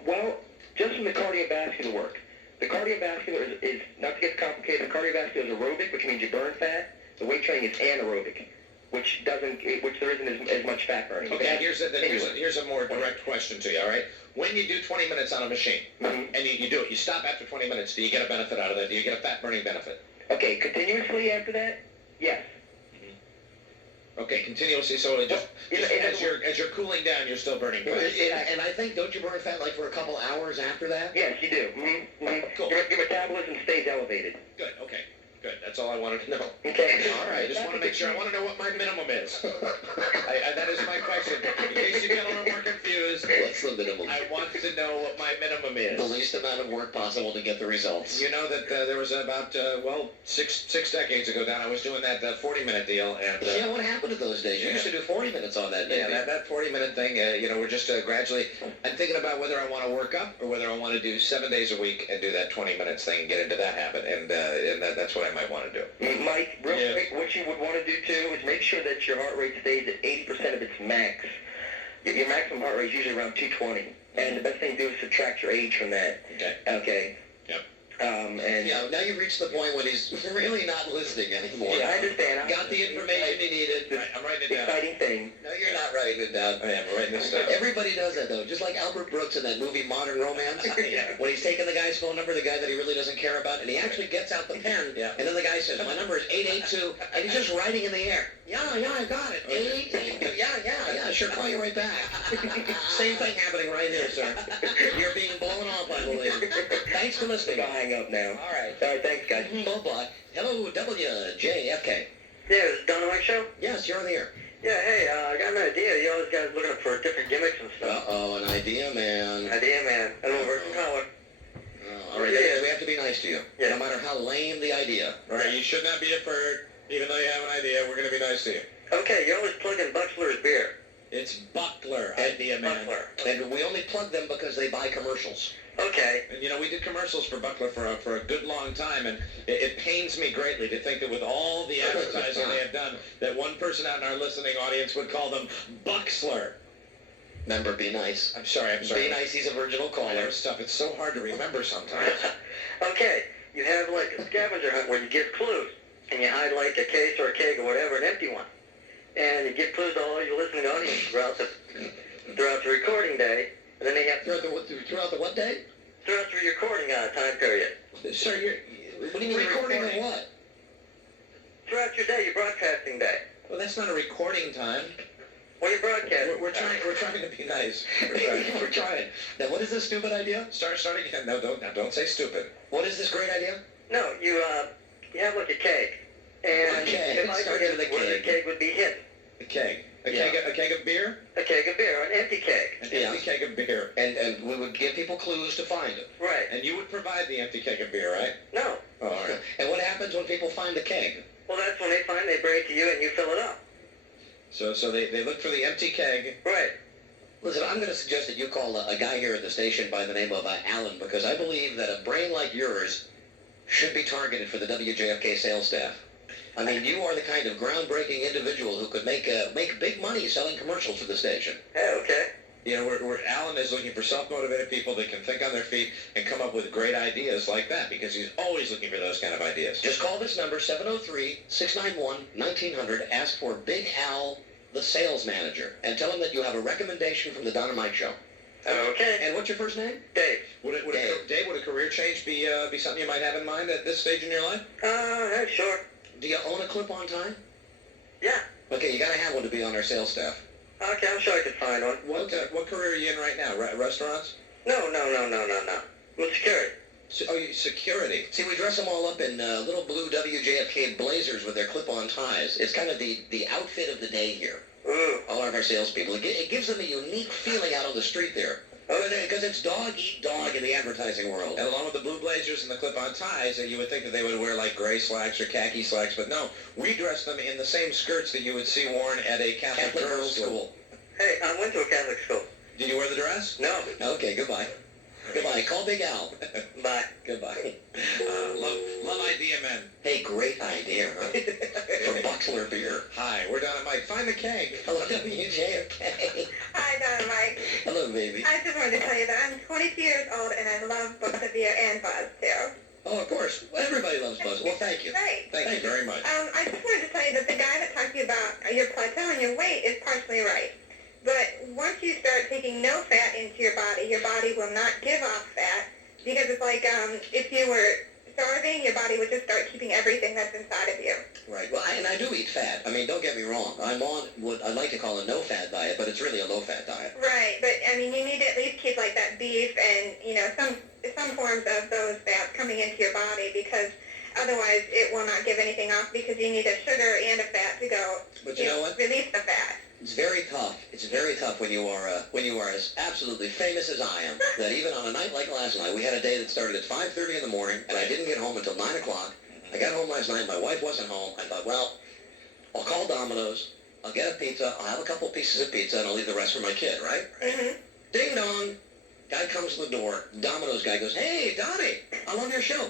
Well, just from the cardiovascular work. The cardiovascular is not to get complicated. The cardiovascular is aerobic, which means you burn fat. The weight training is anaerobic, which there isn't as much fat burning. Okay, here's a more direct question to you, all right? When you do 20 minutes on a machine, and you do it, you stop after 20 minutes, do you get a benefit out of that? Do you get a fat-burning benefit? Okay, continuously after that? Yes. Okay, continuously, so it just as you're cooling down, you're still burning fat. And I think, don't you burn fat like for a couple hours after that? Yes, you do. Mm-hmm. Mm-hmm. Cool. Your metabolism stays elevated. Good, okay. Good. That's all I wanted to know. Okay. All right. I just want to make sure. I want to know what my minimum is. That is my question. In case you gentlemen were confused. What's the minimum? I want to know what my minimum is. The least amount of work possible to get the results. You know that there was about, six decades ago down, I was doing that 40-minute deal. And yeah, what happened to those days? You used to do 40 minutes on that day. Yeah, that 40-minute thing, we're just gradually, I'm thinking about whether I want to work up or whether I want to do 7 days a week and do that 20 minutes thing and get into that habit. And that's what I might want to do. Mike, real quick, what you would want to do too is make sure that your heart rate stays at 80% of its max. Your maximum heart rate is usually around 220. And the best thing to do is subtract your age from that. Okay. Okay. Yep. And Yeah, now you've reached the point when he's really not listening anymore. Yeah, I understand. Got the information he needed. I'm writing it down. exciting thing. No, you're not writing it down. I am writing this down. Everybody does that, though. Just like Albert Brooks in that movie Modern Romance. Yeah. When he's taking the guy's phone number, the guy that he really doesn't care about, and he actually gets out the pen, Yeah. and then the guy says, my number is 882, and he's just writing in the air. Yeah, I got it. 882. Yeah, sure, call you right back. Same thing happening right here, sir. You're being blown off, I believe. Thanks for listening. I'll hang up now. All right. All right, thanks, guys. Bye-bye. Hello, WJFK. Yeah, is it Don Mike Show? Yes, you're on the air. Yeah, hey, I got an idea. You always guys looking for different gimmicks and stuff. Uh-oh, an idea, man. Idea, man. I don't know from color. All right, that means we have to be nice to you, Yeah. no matter how lame the idea. Right, you should not be a bird, even though you have an idea. We're going to be nice to you. Okay, you're always plugging Buxler's beer. It's Buckler, idea man. Buckler. And we only plug them because they buy commercials. Okay. And, you know, we did commercials for Buckler for a good long time, and it pains me greatly to think that with all the advertising they have done, that one person out in our listening audience would call them Buxler. Remember, be nice. I'm sorry. Be nice, he's a original caller. Stuff, it's so hard to remember sometimes. Okay, you have like a scavenger hunt where you give clues, and you hide like a case or a keg or whatever, an empty one. And you give clues to all your listening audience throughout the recording day, and then they have Throughout the what day? throughout the recording time period. Sir, what do you mean recording or what? Throughout your day, your broadcasting day. Well, that's not a recording time. Well, you're broadcasting. We're trying to be nice. We're trying. Now, what is this stupid idea? Start again. No, don't say stupid. What is this great idea? No, you have like a keg, and Okay, if I start forget with a where the keg. keg would be hidden. A keg. A keg of beer? A keg of beer, an empty keg. An empty keg of beer. And we would give people clues to find it. Right. And you would provide the empty keg of beer, right? No. Oh, all right. And what happens when people find the keg? Well, that's when they bring it to you and you fill it up. So they look for the empty keg. Right. Listen, I'm going to suggest that you call a guy here at the station by the name of Alan, because I believe that a brain like yours should be targeted for the WJFK sales staff. I mean, you are the kind of groundbreaking individual who could make big money selling commercials for the station. Yeah, okay. You know, Alan is looking for self-motivated people that can think on their feet and come up with great ideas like that, because he's always looking for those kind of ideas. Just call this number, 703-691-1900. Ask for Big Al, the sales manager, and tell him that you have a recommendation from the Don and Mike Show. Okay. And what's your first name? Dave. Dave, would a career change be something you might have in mind at this stage in your life? Sure. Do you own a clip-on tie? Yeah. Okay, you got to have one to be on our sales staff. Okay, I'm sure I could find one. What career are you in right now? Restaurants? No. With security. Security. See, we dress them all up in little blue WJFK blazers with their clip-on ties. It's kind of the outfit of the day here. Ooh. All of our salespeople. It gives them a unique feeling out on the street there. Because it's dog eat dog in the advertising world. And along with the blue blazers and the clip-on ties, you would think that they would wear like gray slacks or khaki slacks, but no, we dress them in the same skirts that you would see worn at a Catholic girls' school. Hey, I went to a Catholic school. Did you wear the dress? No. Okay, goodbye. Goodbye. Call Big Al. Bye. Goodbye. Love idea, men. Hey, great idea, huh? For Buckler beer. Hi, we're Don and Mike. Find the keg. Hello, WJFK. Hi, Don and Mike. Hello, baby. I just wanted to tell you that I'm 22 years old and I love both the beer and Buzz, too. Oh, of course. Well, everybody loves Buzz. Well, thank you. Right. Thank you very much. I just wanted to tell you that the guy that talked to you about your plateau and your weight is partially right. But once you start taking no fat into your body will not give off fat, because it's like if you were starving, your body would just start keeping everything that's inside of you. Right. Well, and I do eat fat. I mean, don't get me wrong. I'm on what I'd like to call a no-fat diet, but it's really a low-fat diet. Right, but I mean, you need to at least keep like that beef and some forms of those fats coming into your body, because otherwise it will not give anything off, because you need a sugar and a fat to go. But you know what? Release the fat. It's very tough. It's very tough when you are as absolutely famous as I am. That even on a night like last night, we had a day that started at 5:30 in the morning, and I didn't get home until 9 o'clock. I got home last night. My wife wasn't home. I thought, well, I'll call Domino's. I'll get a pizza. I'll have a couple pieces of pizza, and I'll leave the rest for my kid. Right? Mm-hmm. Ding dong. Guy comes to the door. Domino's guy goes, "Hey, Donnie, I love your show.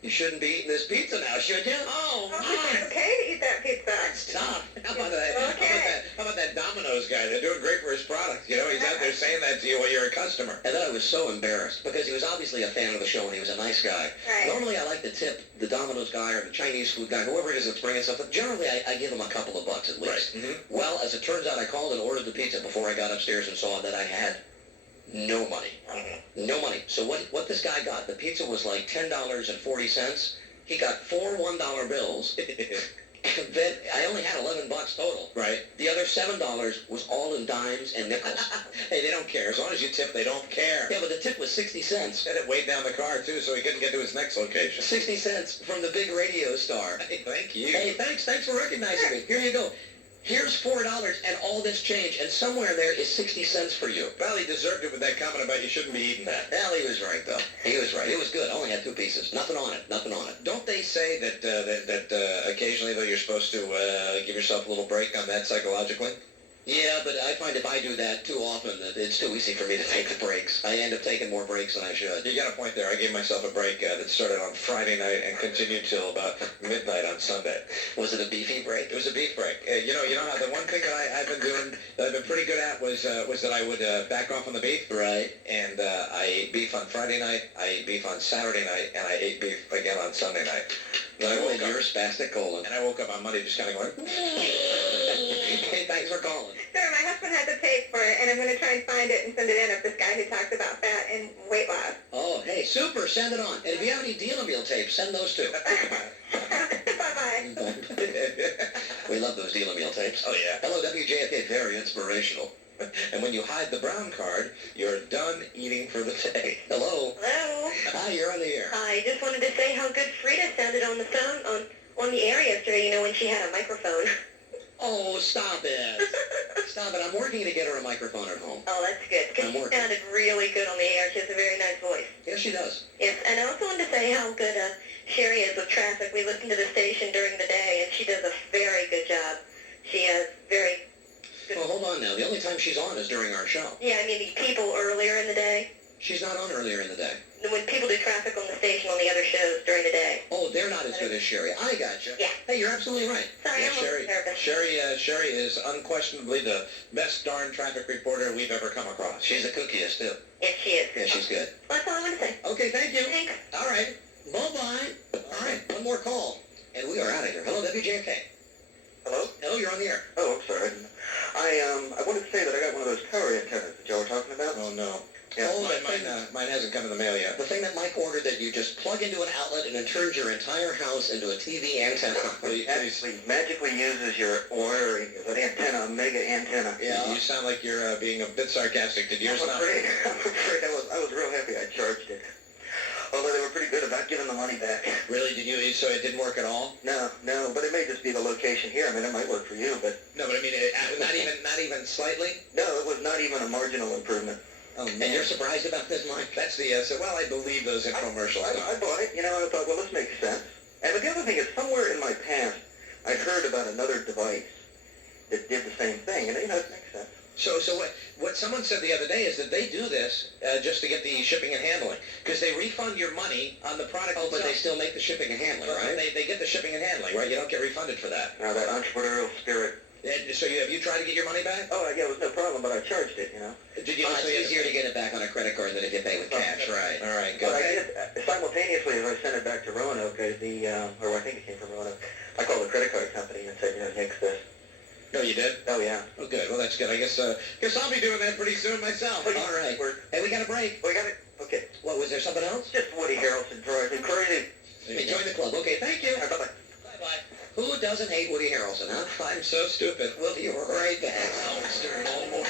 You shouldn't be eating this pizza now, should you?" Oh, it's okay to eat that pizza. Stop. How about that? Okay. How about that Domino's guy. They're doing great for his product. You know, he's out there saying that to you when you're a customer. And then I was so embarrassed because he was obviously a fan of the show and he was a nice guy. Right. Normally I like to tip the Domino's guy or the Chinese food guy, whoever it is that's bringing something. Generally I give him a couple of bucks at least. Right. Well, as it turns out, I called and ordered the pizza before I got upstairs and saw that I had no money. No money. So what this guy got, the pizza was like $10.40. He got 4 $1 bills. Then I only had $11 total. Right. The other $7 was all in dimes and nickels. Hey, they don't care. As long as you tip, they don't care. Yeah, but the tip was 60 cents. And it weighed down the car, too, so he couldn't get to his next location. 60 cents from the big radio star. Hey, thank you. Hey, thanks for recognizing me. Here you go. Here's $4 and all this change, and somewhere there is 60 cents for you. Well, he deserved it with that comment about you shouldn't be eating that. Well, he was right, though. He was right. It was good. I only had 2 pieces. Nothing on it. Nothing on it. Don't they say that occasionally, though, you're supposed to give yourself a little break on that psychologically? Yeah, but I find if I do that too often, that it's too easy for me to take the breaks. I end up taking more breaks than I should. You got a point there. I gave myself a break that started on Friday night and continued till about midnight on Sunday. Was it a beefy break? It was a beef break. You know how the one thing that I've been doing, that I've been pretty good at was that I would back off on the beef. Right. And I ate beef on Friday night, I ate beef on Saturday night, and I ate beef again on Sunday night. Then I woke up, you're spastic colon. and I woke up on Monday just kind of going, Hey, thanks for calling. So my husband has a tape for it, and I'm going to try and find it and send it in of this guy who talks about fat and weight loss. Oh, hey, super. Send it on. And if you have any dealer meal tapes, send those too. Bye-bye. We love those dealer meal tapes. oh yeah. Hello, WJFK. Very inspirational. And when you hide the brown card, you're done eating for the day. Hello. Hello. Hi, you're on the air. I just wanted to say how good Frida sounded on the phone on the air yesterday, you know, when she had a microphone. Oh, stop it. Stop it. I'm working to get her a microphone at home. Oh, that's good, because I'm she working. sounded really good on the air. She has a very nice voice. Yes, she does. Yes, and I also wanted to say how good Sherry is with traffic. We listen to the station during the day, and she does a very good job. She has very good... Well, hold on now. The only time she's on is during our show. Yeah, I mean the people earlier in the day. She's not on earlier in the day. When people do traffic on the station on the other shows during the day. Oh, they're not as good as Sherry. I gotcha. Yeah. Hey, you're absolutely right. Sorry, Yeah, I'm a little nervous. Sherry is unquestionably the best darn traffic reporter we've ever come across. She's the cookiest, too. Yes, she is. Yeah, she's good. Well, that's all I wanted to say. Okay, thank you. Thanks. All right. Bye-bye. All right, one more call. And we are out of here. Hello, WJFK. Hello? Hello, you're on the air. Oh, I'm sorry. I wanted to say that I got one of those tower antennas that y'all were talking about. Oh no. Yeah. Oh, Mine hasn't come in the mail yet. The thing that Mike ordered that you just plug into an outlet and it turns your entire house into a TV antenna. Actually magically uses your wiring as an antenna, a mega antenna. Yeah. You sound like you're being a bit sarcastic. Did yours I'm not? afraid I was real happy I charged it. Although they were pretty good about giving the money back. Really? So it didn't work at all? No, but it may just be the location here. I mean, it might work for you, but... No, but I mean, not even slightly? No, it was not even a marginal improvement. Oh, man. And you're surprised about this, Mike? That's the, well, I believe those infomercials. I bought it, I thought, well, this makes sense. And but the other thing is, somewhere in my past, I heard about another device that did the same thing, and, it makes sense. So what someone said the other day is that they do this just to get the shipping and handling, because they refund your money on the product. Oh, but itself. they still make the shipping and handling, But right? They get the shipping and handling, right? You don't get refunded for that. Now, that entrepreneurial spirit. So have you tried to get your money back? Oh, yeah, it was no problem, but I charged it, Did you? It's easier to get it back on a credit card than if you pay with cash, right? All right, good. But I did, simultaneously, as I sent it back to Roanoke, or I think it came from Roanoke, I called the credit card company and said, nix this. No, you did? Oh, yeah. Oh, good. Well, that's good. I guess I'll be doing that pretty soon myself. All right. Hey, we got a break. We got it? Okay. What, was there something else? Just Woody Harrelson driving crazy. Hey, join the club. Okay, thank you. All right, bye-bye. Bye-bye. Who doesn't hate Woody Harrelson, huh? I'm so stupid. We'll be right back.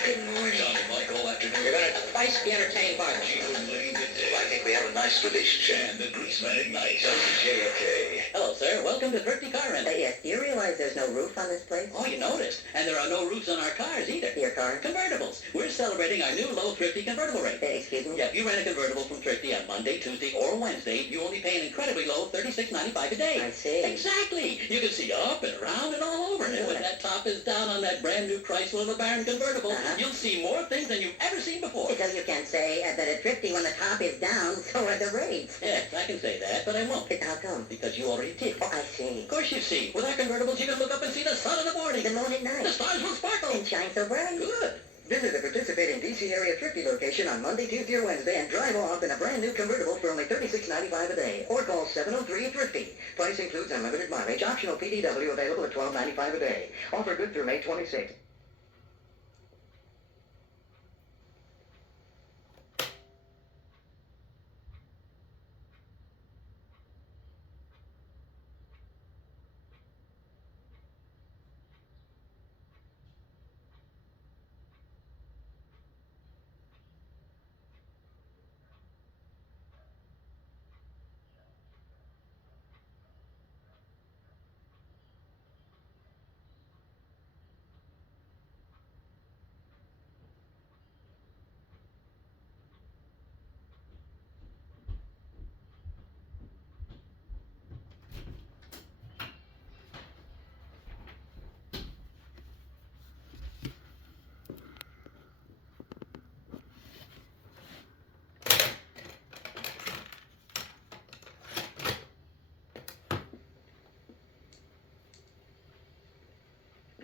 Good morning, Michael. Afternoon. You're going to twice be entertained by You wouldn't believe it. I think we have a nice relationship. And the greaseman ignites. JFK. Hello, sir. Welcome to Thrifty Car Rental. Yes, do you realize there's no roof on this place? Oh, you noticed. And there are no roofs on our cars either. Your car? Convertibles. We're celebrating our new low Thrifty convertible rate. Excuse me? Yeah, if you rent a convertible from Thrifty on Monday, Tuesday, or Wednesday, you only pay an incredibly low $36.95 a day. I see. Exactly. You can see up and around and all over. And when that top is down on that brand new Chrysler LeBaron convertible, you'll see more things than you've ever seen before. So you can say that at Thrifty, when the top is down, down, so are the rates. Yes, I can say that, but I won't. How come? Because you already did. Oh, I see. Of course you see. With our convertibles, you can look up and see the sun in the morning. The moon at night. The stars will sparkle. And shine so bright. Good. Visit a participating DC area Thrifty location on Monday, Tuesday, or Wednesday and drive off in a brand new convertible for only $36.95 a day. Or call 703-THRIFTY. Price includes unlimited mileage. Optional PDW available at $12.95 a day. Offer good through May 26th.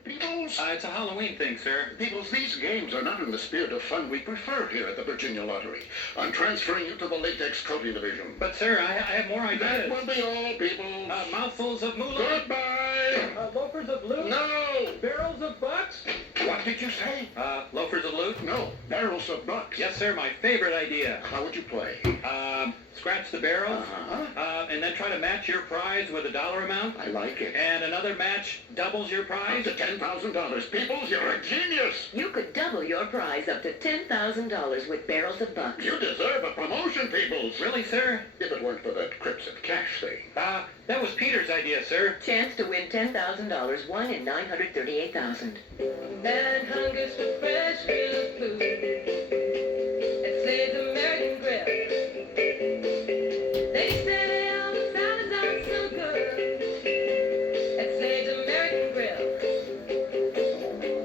Peoples? It's a Halloween thing, sir. Peoples, these games are not in the spirit of fun we prefer here at the Virginia Lottery. I'm transferring you to the latex coating division. But, sir, I have more That ideas. will be all, Peoples. Mouthfuls of moolah. Goodbye! Loafers of loot. No! Barrels of bucks. What did you say? Loafers of loot. No, barrels of bucks. Yes, sir, my favorite idea. How would you play? Scratch the barrels, Uh-huh. and then try to match your prize with a dollar amount. I like it. And another match doubles your Up prize. to $10,000. Peoples, you're a genius! You could double your prize up to $10,000 with barrels of bucks. You deserve a promotion, Peoples. Really, sir? If it weren't for that Crips and Cash thing. That was Peter's idea, sir. Chance to win $10,000, 1 in 938,000. And hungers for fresh grilled food. At Slade's American Grill. They say all the salads are so good. At Slade's American Grill.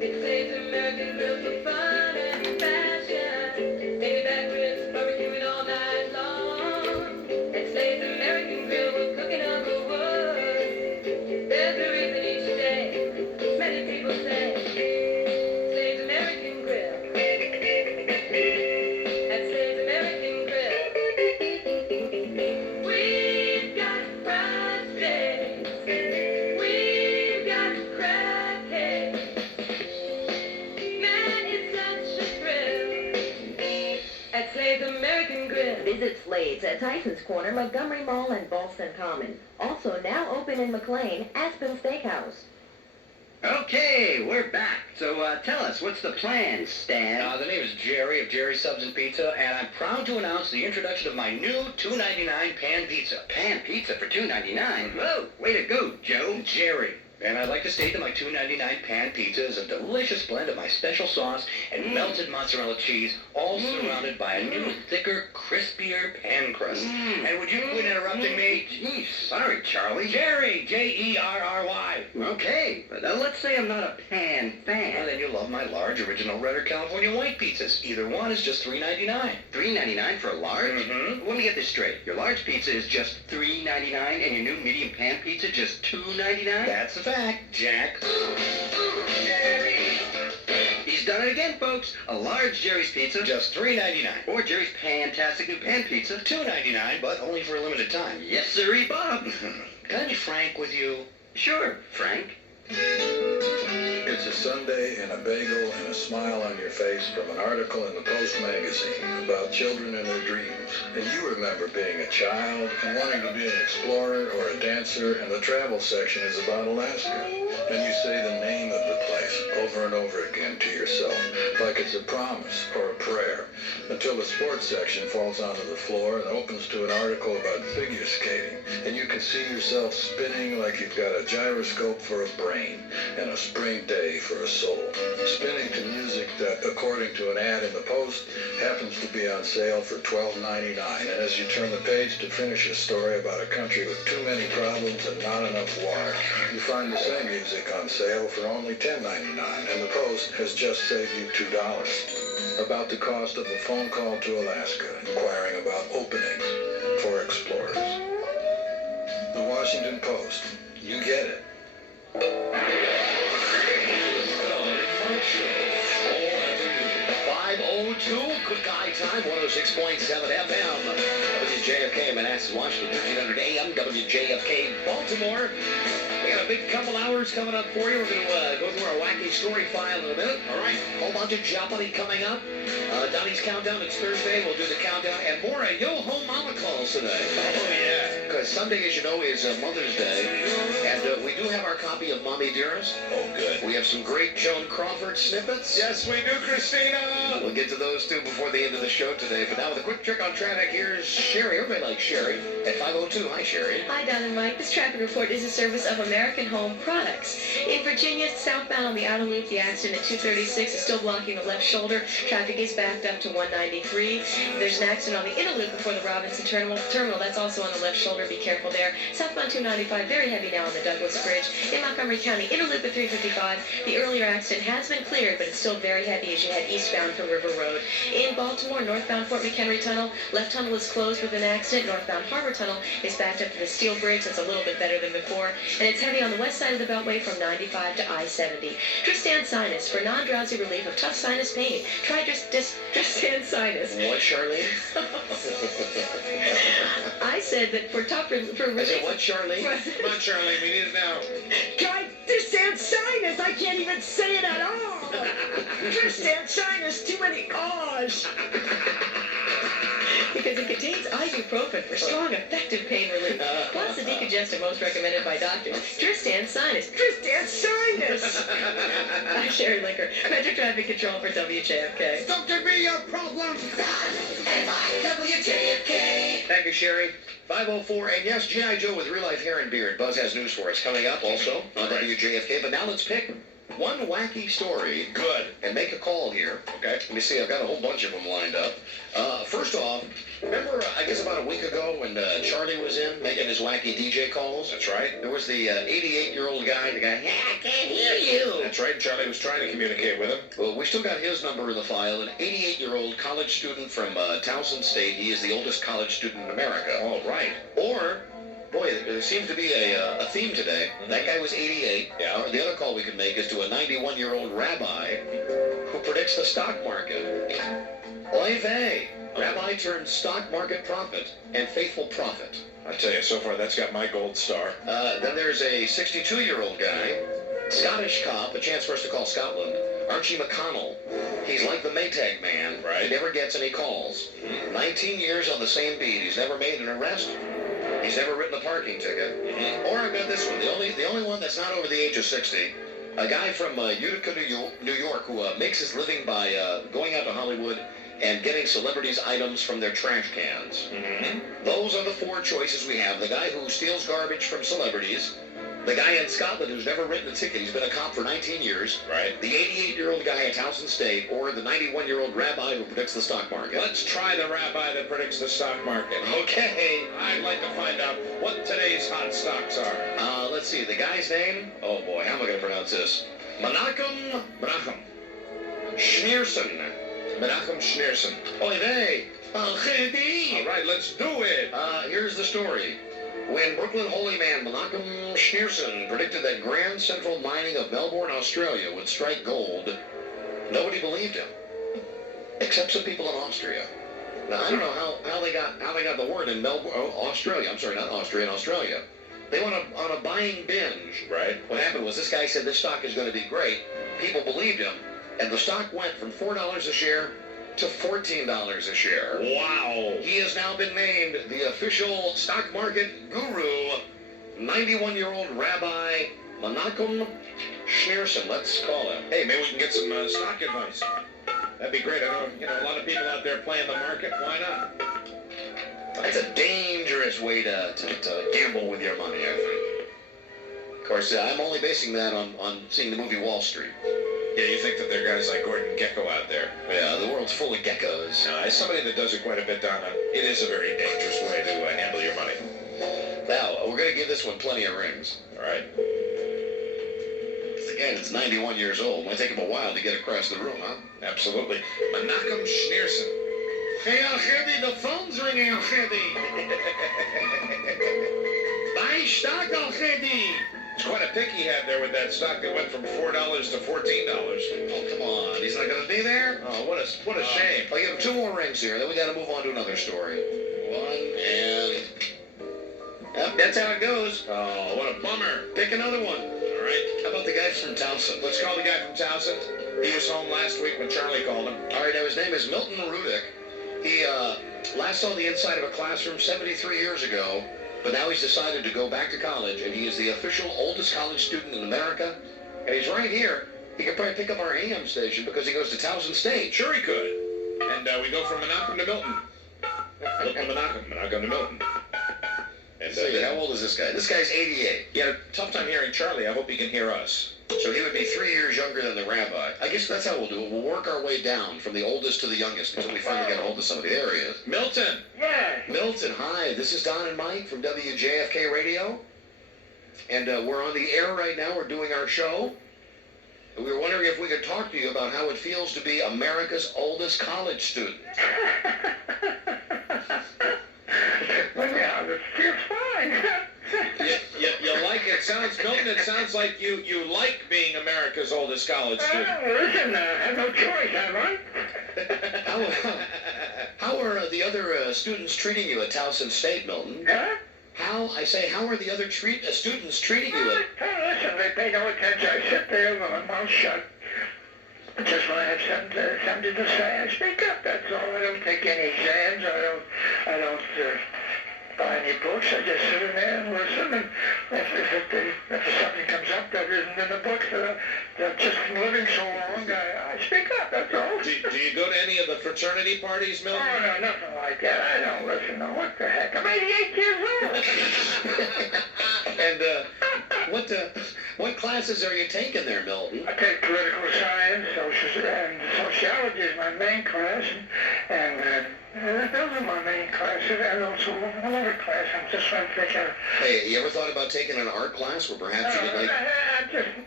It's Slade's American Grill for fun and fashion. Baby back ribs, barbecuing all night long. At Slade's American Grill, we're cooking on the wood. There's a reason each day. Many people say. Slade's American Grill. At Slade's American Grill. We've got fried steaks. We've got crackheads. Man, it's such a thrill. At Slade's American Grill. Visit Slade's at Tyson's Corner, Montgomery Mall, and Boston Common. Also now open in McLean, Aspen Steakhouse. Okay, we're back. So tell us, what's the plan, Stan? The name is Jerry of Jerry Subs and Pizza, and I'm proud to announce the introduction of my new $2.99 pan pizza. Pan pizza for $2.99. Whoa, way to go, Joe. Jerry. And I'd like to state that my $2.99 pan pizza is a delicious blend of my special sauce and melted mozzarella cheese, all surrounded by a new, thicker, crispier pan crust. And would you quit interrupting me? Geez, sorry, Charlie. Jerry, Jerry. Okay, but let's say I'm not a pan fan. Well, then you love my large original Red or California white pizzas. Either one is just $3.99. $3.99 for a large? Mm-hmm. Let me get this straight. Your large pizza is just $3.99 and your new medium pan pizza just $2.99? That's a fact, Jack. He's done it again, folks. A large Jerry's Pizza, Just $3.99. or Jerry's fantastic new pan pizza. $2.99, but only for a limited time. Yes, sirree, Bob. Can I be frank with you? Sure, Frank. It's a Sunday and a bagel and a smile on your face from an article in the Post magazine about children and their dreams. And you remember being a child and wanting to be an explorer or a dancer, and the travel section is about Alaska. And you say the name of the place over and over again to yourself, like it's a promise or a prayer, until the sports section falls onto the floor and opens to an article about figure skating, and you can see yourself spinning like you've got a gyroscope for a brain and a spring day for a soul, spinning to music that, according to an ad in the Post, happens to be on sale for $12.99. And as you turn the page to finish a story about a country with too many problems and not enough water, you find the same music on sale for only $10.99, and the Post has just saved you $2. about the cost of a phone call to Alaska inquiring about openings for explorers. The Washington Post. You get it. 5:02, good guy time, 106.7 FM. WJFK, Manassas, Washington, 1300 AM, WJFK, Baltimore. We got a big couple hours coming up for you. We're going to go through our wacky story file in a minute. All right, whole bunch of Jeopardy coming up. Donnie's Countdown, it's Thursday. We'll do the countdown. And more Yo-Ho Mama calls today. Oh, yeah. Because Sunday, as you know, is Mother's Day. And we do have our copy of Mommy Dearest. Oh, good. We have some great Joan Crawford snippets. Yes, we do, Christina. We'll get to those, too, before the end of the show today. But now with a quick trick on traffic, here's Sherry. Everybody likes Sherry at 5:02. Hi, Sherry. Hi, Don and Mike. This traffic report is a service of American Home Products. In Virginia, southbound on the outer loop, the accident at 236 is still blocking the left shoulder. Traffic is backed up to 193. There's an accident on the inner loop before the Robinson Terminal. That's also on the left shoulder. Be careful there. Southbound 295, very heavy now on the Douglas Bridge. In Montgomery County, inner loop at 355. The earlier accident has been cleared, but it's still very heavy as you head eastbound from River Road. In Baltimore, northbound Fort McHenry Tunnel, left tunnel is closed with an accident. Northbound Harbor Tunnel is backed up to the Steel Bridge. That's a little bit better than before. And it's heavy on the west side of the Beltway from 95 to I-70. Tristan Sinus, for non-drowsy relief of tough sinus pain. Try Tristan Sinus. What, Charlene? I said that for relief. I said what, Charlene? Come on, Charlene, we need it now. Try Tristan Sinus. I can't even say it at all. Tristan Sinus, too many R's. Because it contains ibuprofen for strong, effective pain relief. Plus the decongestant most recommended by doctors. Tristan Sinus. Tristan Sinus. I'm Sherry Licker, Metro Traffic Control for WJFK. Don't give me your problem. WJFK. Thank you, Sherry. 5:04, and yes, G.I. Joe with real-life hair and beard. Buzz has news for us coming up also on WJFK. But now let's pick one wacky story. Good. And make a call here. Okay. Let me see. I've got a whole bunch of them lined up. First off, remember, I guess about a week ago when Charlie was in making his wacky DJ calls? That's right. There was the 88-year-old guy, I can't hear you. That's right. Charlie was trying to communicate with him. Well, we still got his number in the file. An 88-year-old college student from Towson State. He is the oldest college student in America. All right. Or, boy, there seems to be a theme today. Mm-hmm. That guy was 88. Yeah. The other call we could make is to a 91-year-old rabbi who predicts the stock market. Oy vey. Rabbi turned stock market prophet and faithful prophet. I tell you, so far that's got my gold star. Then there's a 62-year-old guy, Scottish cop, a chance for us to call Scotland, Archie McConnell. He's like the Maytag man. Right. He never gets any calls. 19 years on the same beat. He's never made an arrest. He's never written a parking ticket. Or I've got this one, the only one that's not over the age of 60. A guy from Utica, New York, who makes his living by going out to Hollywood and getting celebrities' items from their trash cans. Those are the four choices we have. The guy who steals garbage from celebrities, the guy in Scotland who's never written a ticket, he's been a cop for 19 years, right? The 88-year-old guy at Towson State, or the 91-year-old rabbi who predicts the stock market. Let's try the rabbi that predicts the stock market. Okay. I'd like to find out what today's hot stocks are. Let's see, the guy's name, oh boy, how am I going to pronounce this? Menachem Schneerson. Menachem Schneerson. Oy vey. All right, let's do it. Here's the story. When Brooklyn holy man Menachem Schneerson predicted that Grand Central Mining of Melbourne, Australia would strike gold, nobody believed him, except some people in Austria. Now, I don't know how they got the word in Melbourne, Australia. I'm sorry, not Austria, in Australia. They went on a buying binge. Right. What happened was this guy said this stock is going to be great. People believed him, and the stock went from $4 a share to $14 a share. Wow. He has now been named the official stock market guru, 91-year-old Rabbi Menachem Schneerson. Let's call him. Hey, maybe we can get some stock advice. That'd be great. I know, a lot of people out there playing the market. Why not? That's a dangerous way to gamble with your money, I think. Of course, I'm only basing that on seeing the movie Wall Street. Yeah, you think that there are guys like Gordon Gekko out there. Yeah, the world's full of geckos. As somebody that does it quite a bit, Donna, it is a very dangerous way to handle your money. Now, we're going to give this one plenty of rings. All right. The again, it's 91 years old. Might take him a while to get across the room, huh? Absolutely. Menachem Schneerson. Hey, Al-Khedi, the phone's ringing, Al-Khedi. Buy stock, Al-Khedi. It's quite a pick he had there with that stock that went from $4 to $14. Oh, come on. He's not going to be there? Oh, what a shame. I'll give him 2 more rings here, then we got to move on to another story. 1 and... Yep, that's how it goes. Oh, what a bummer. Pick another one. All right. How about the guy from Townsend? Let's call the guy from Townsend. He was home last week when Charlie called him. All right, now his name is Milton Rudick. He last saw the inside of a classroom 73 years ago, but now he's decided to go back to college, and he is the official oldest college student in America, and he's right here. He could probably pick up our AM station because he goes to Towson State. Sure he could. And we go from Menachem to Milton. Milton to Menachem to Milton. And how old is this guy? This guy's 88. He had a tough time hearing Charlie. I hope he can hear us. So he would be 3 years younger than the rabbi. I guess that's how we'll do it. We'll work our way down from the oldest to the youngest until we finally get a hold of somebody. There he is. Milton! Yeah. Milton, hi. This is Don and Mike from WJFK Radio. And we're on the air right now. We're doing our show. And we were wondering if we could talk to you about how it feels to be America's oldest college student. Well, yeah, it feels fine. You like it? Milton, it sounds like you like being America's oldest college student. Listen, I have no choice, have I? How are the other students treating you at Towson State, Milton? Huh? How are the other students treating you at... Listen, they pay no attention. I sit there with my mouth shut. Just when I have something to say, I speak up, that's all. I don't take any exams. I don't buy any books. I just sit in there and listen, and if something comes up that isn't in the books that I've just been living so long, I speak up, that's all. Do you go to any of the fraternity parties, Milton? Oh, no, nothing like that. I don't listen. No, what the heck? I'm 88 years old. And what classes are you taking there, Milton? I take political science, and sociology is my main class, and those are my main classes, and also another class. I'm just thinking. Hey, you ever thought about taking an art class where perhaps you could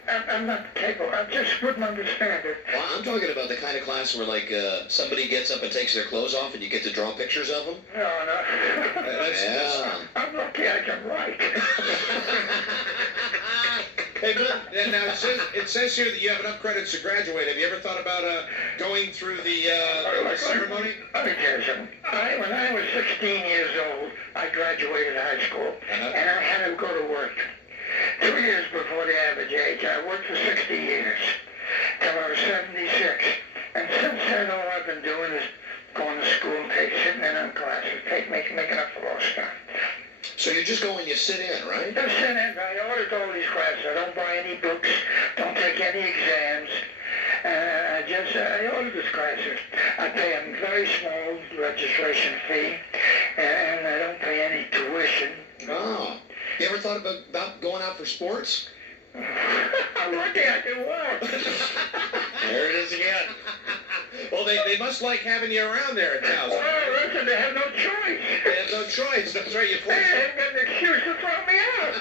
I'm not capable. I just wouldn't understand it. Well, I'm talking about the kind of class where, somebody gets up and takes their clothes off and you get to draw pictures of them? No. Yeah. I'm lucky I can write. Hey, Milton, now it says here that you have enough credits to graduate. Have you ever thought about going through the ceremony? Let me tell you something. When I was 16 years old, I graduated high school, and I had to go to work. 2 years before the average age. I worked for 60 years, till I was 76. And since then, all I've been doing is going to school and sitting in on classes, making up for lost time. So you just go and you sit in, right? Just sit in. I ordered all these classes. I don't buy any books, don't take any exams. I ordered these classes. I pay a very small registration fee, and I don't pay any tuition. Oh. You ever thought about going out for sports? I'm lucky I can walk. There it is again. Well, they must like having you around there at Towson. Well, listen, they have no choice. They have no choice. That's right. They haven't got an excuse to throw me out.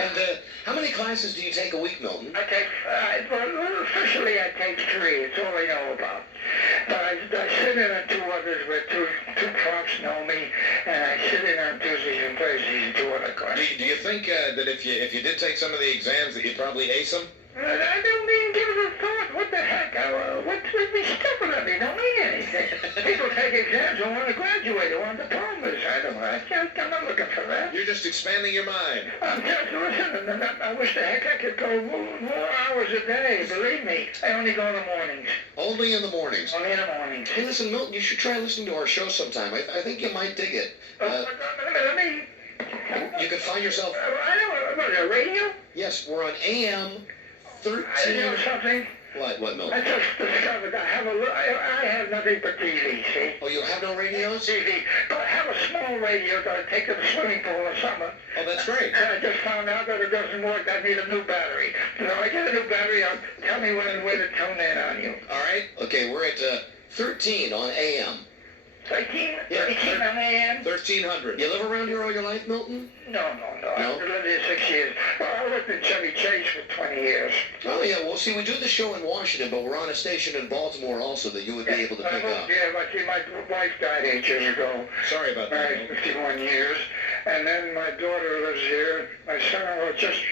And how many classes do you take a week, Milton? I take, officially I take 3. It's all I know about. But I sit in on 2 others where two profs know me, and I sit in on Tuesdays and Thursdays in 2 other classes. Do you think that if you did take some of the exams that you'd probably ace them? I don't even give it a thought. What the heck? What's with me stupid at me? Don't mean anything. People take exams and want to graduate. They want diplomas. I'm not looking for that. You're just expanding your mind. I'm just listening. I wish the heck I could go more hours a day. Believe me, I only go in the mornings. Only in the mornings? Only in the mornings. Hey, listen, Milton, you should try listening to our show sometime. I think you might dig it. Let me... You could find yourself... What, radio? Yes, we're on AM 13... You know something? What, Milton? I just discovered I have nothing but TV, see? Oh, you have no radios? TV. But I have a small radio that I take to the swimming pool in the summer. Oh, that's great. And I just found out that it doesn't work. I need a new battery. So I get a new battery, tell me when to tune in on you. All right. Okay, we're at 13 on AM. 13 on AM? 1300. You live around here all your life, Milton? No. I've lived here 6 years. Well, I lived in Chevy Chase for 20 years. Oh, yeah. Well, see, we do the show in Washington, but we're on a station in Baltimore also that you would be able to pick up. Yeah, but see, my wife died 8 years ago. Sorry about that. Married 51 years. And then my daughter lives here. My son-in-law just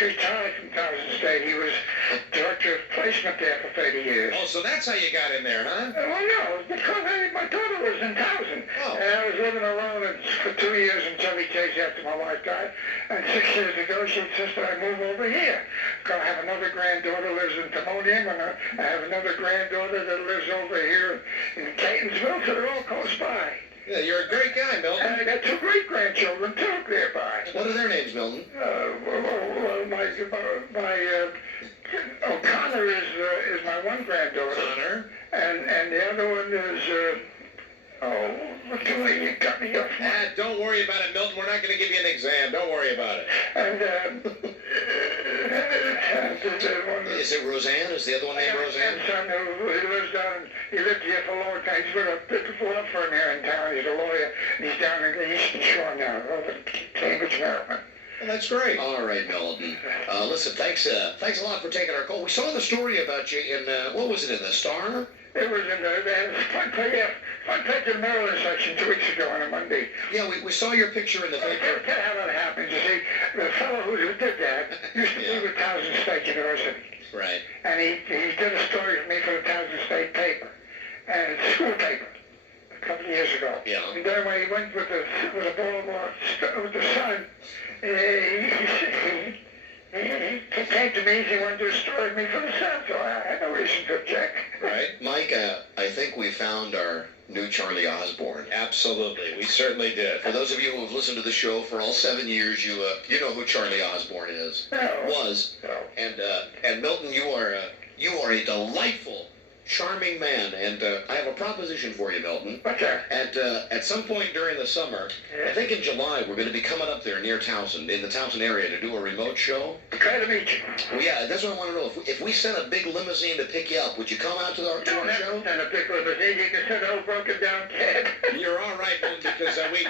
retired from Towson State. He was director of placement there for 30 years. Oh, so that's how you got in there, huh? Well, no, because my daughter lives in Towson. Oh. And I was living alone for 2 years in Chevy Chase after my wife died. And 6 years ago, she insisted I move over here. I have another granddaughter lives in Timonium, and I have another granddaughter that lives over here in Catonsville, so they're all close by. Yeah, you're a great guy, Milton. And I got 2 great-grandchildren, too, nearby. What are their names, Milton? O'Connor is my one granddaughter. Connor. And the other one is, you got me off. Don't worry about it, Milton. We're not going to give you an exam. Don't worry about it. And, is it Roseanne? Is the other one named Roseanne? Son he lived here for a long time. He's with a law firm here in town. He's a lawyer. And he's down in the Eastern Shore now, over in Cambridge, Maryland. Well, that's great. All right, Milton. Listen, thanks a lot for taking our call. We saw the story about you in, what was it, in the Star? It was in the front page of the Maryland section 2 weeks ago on a Monday. Yeah, we saw your picture in the paper. That's how that happens. You see, the fellow who did that used to be with Towson State University. Right. And he did a story for me for the Towson State paper, and school paper, a couple of years ago. Yeah. And then when he went with the Baltimore, with the Sun, he came to me, he wanted to story me for the Sun, so I had no reason to object. Right. Mike, I think we found our new Charlie Osborne. Absolutely. We certainly did. For those of you who have listened to the show for all 7 years, you know who Charlie Osborne is. No. Was. No. And Milton, you are a delightful, charming man, and I have a proposition for you, Milton. What's that? At some point during the summer, I think in July, we're going to be coming up there near Towson, in the Towson area, to do a remote show. Glad to meet you. Well, yeah, that's what I want to know. If we sent a big limousine to pick you up, would you come out to our show? Send a big limousine. You can send a whole broken down cab. You're all right, Milton, because we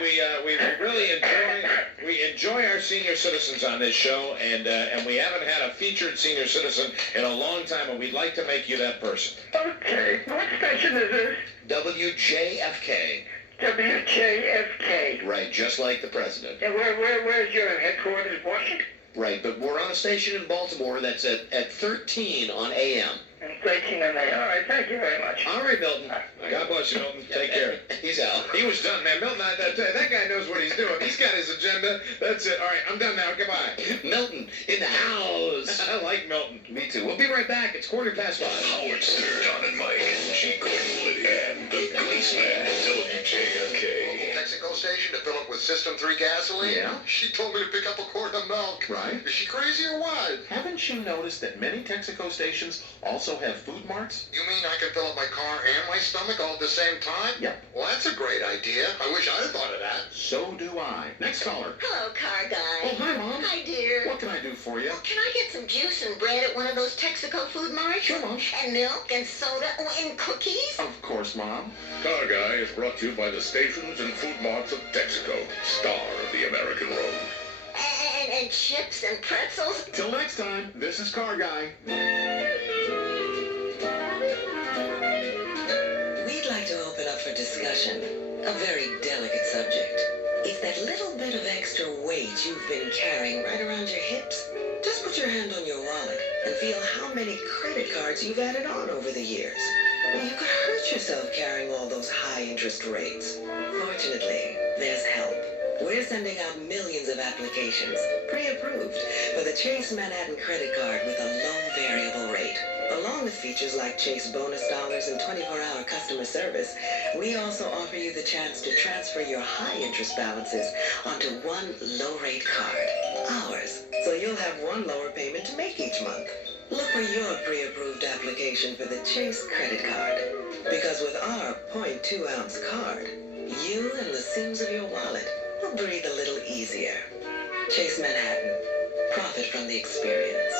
really enjoy our senior citizens on this show, and we haven't had a featured senior citizen in a long time, and we'd like to make you that person. Okay. What station is this? WJFK. WJFK. Right, just like the president. And where's your headquarters, Washington? Right, but we're on a station in Baltimore that's at 13 on AM. And 13 on AM. All right, thank you very much. All right, Milton. God bless you, Milton. Take care. He's out. He was done, man. Milton, that guy knows what he's doing. He's got his agenda. That's it. All right, I'm done now. Goodbye. Milton, in the house. I like Milton. Me too. We'll be right back. It's 5:15. Howard Stern, John and Mike, G. Gordon Liddy, and the Policeman, WJFK. Texaco station to fill up with System 3 gasoline? Yeah? She told me to pick up a quart of milk. Right. Is she crazy or what? Haven't you noticed that many Texaco stations also have food marts? You mean I can fill up my car and my stomach all at the same time? Yep. Well, that's a great idea. I wish I'd have thought of that. So do I. Next caller. Hello, car guy. Oh, hi, Mom. Hi, dear. What can I do for you? Well, can I get some juice and bread at one of those Texaco food marts? Sure, Mom. And milk and soda. Oh, and cookies? Of course, Mom. Car Guy is brought to you by the stations and food marts of Texaco, star of the American road. And chips and pretzels. Till next time, this is Car Guy. We'd like to open up for discussion a very delicate subject. It's that little bit of extra weight you've been carrying right around your hips. Just put your hand on your wallet and feel how many credit cards you've added on over the years. Well, you could hurt yourself carrying all those high interest rates. Fortunately, there's help. We're sending out millions of applications, pre-approved, for the Chase Manhattan credit card with a low variable rate. Along with features like Chase bonus dollars and 24-hour customer service, we also offer you the chance to transfer your high-interest balances onto one low-rate card, ours, so you'll have one lower payment to make each month. Look for your pre-approved application for the Chase credit card, because with our 0.2-ounce card, you and the seams of your wallet will breathe a little easier. Chase Manhattan. Profit from the experience.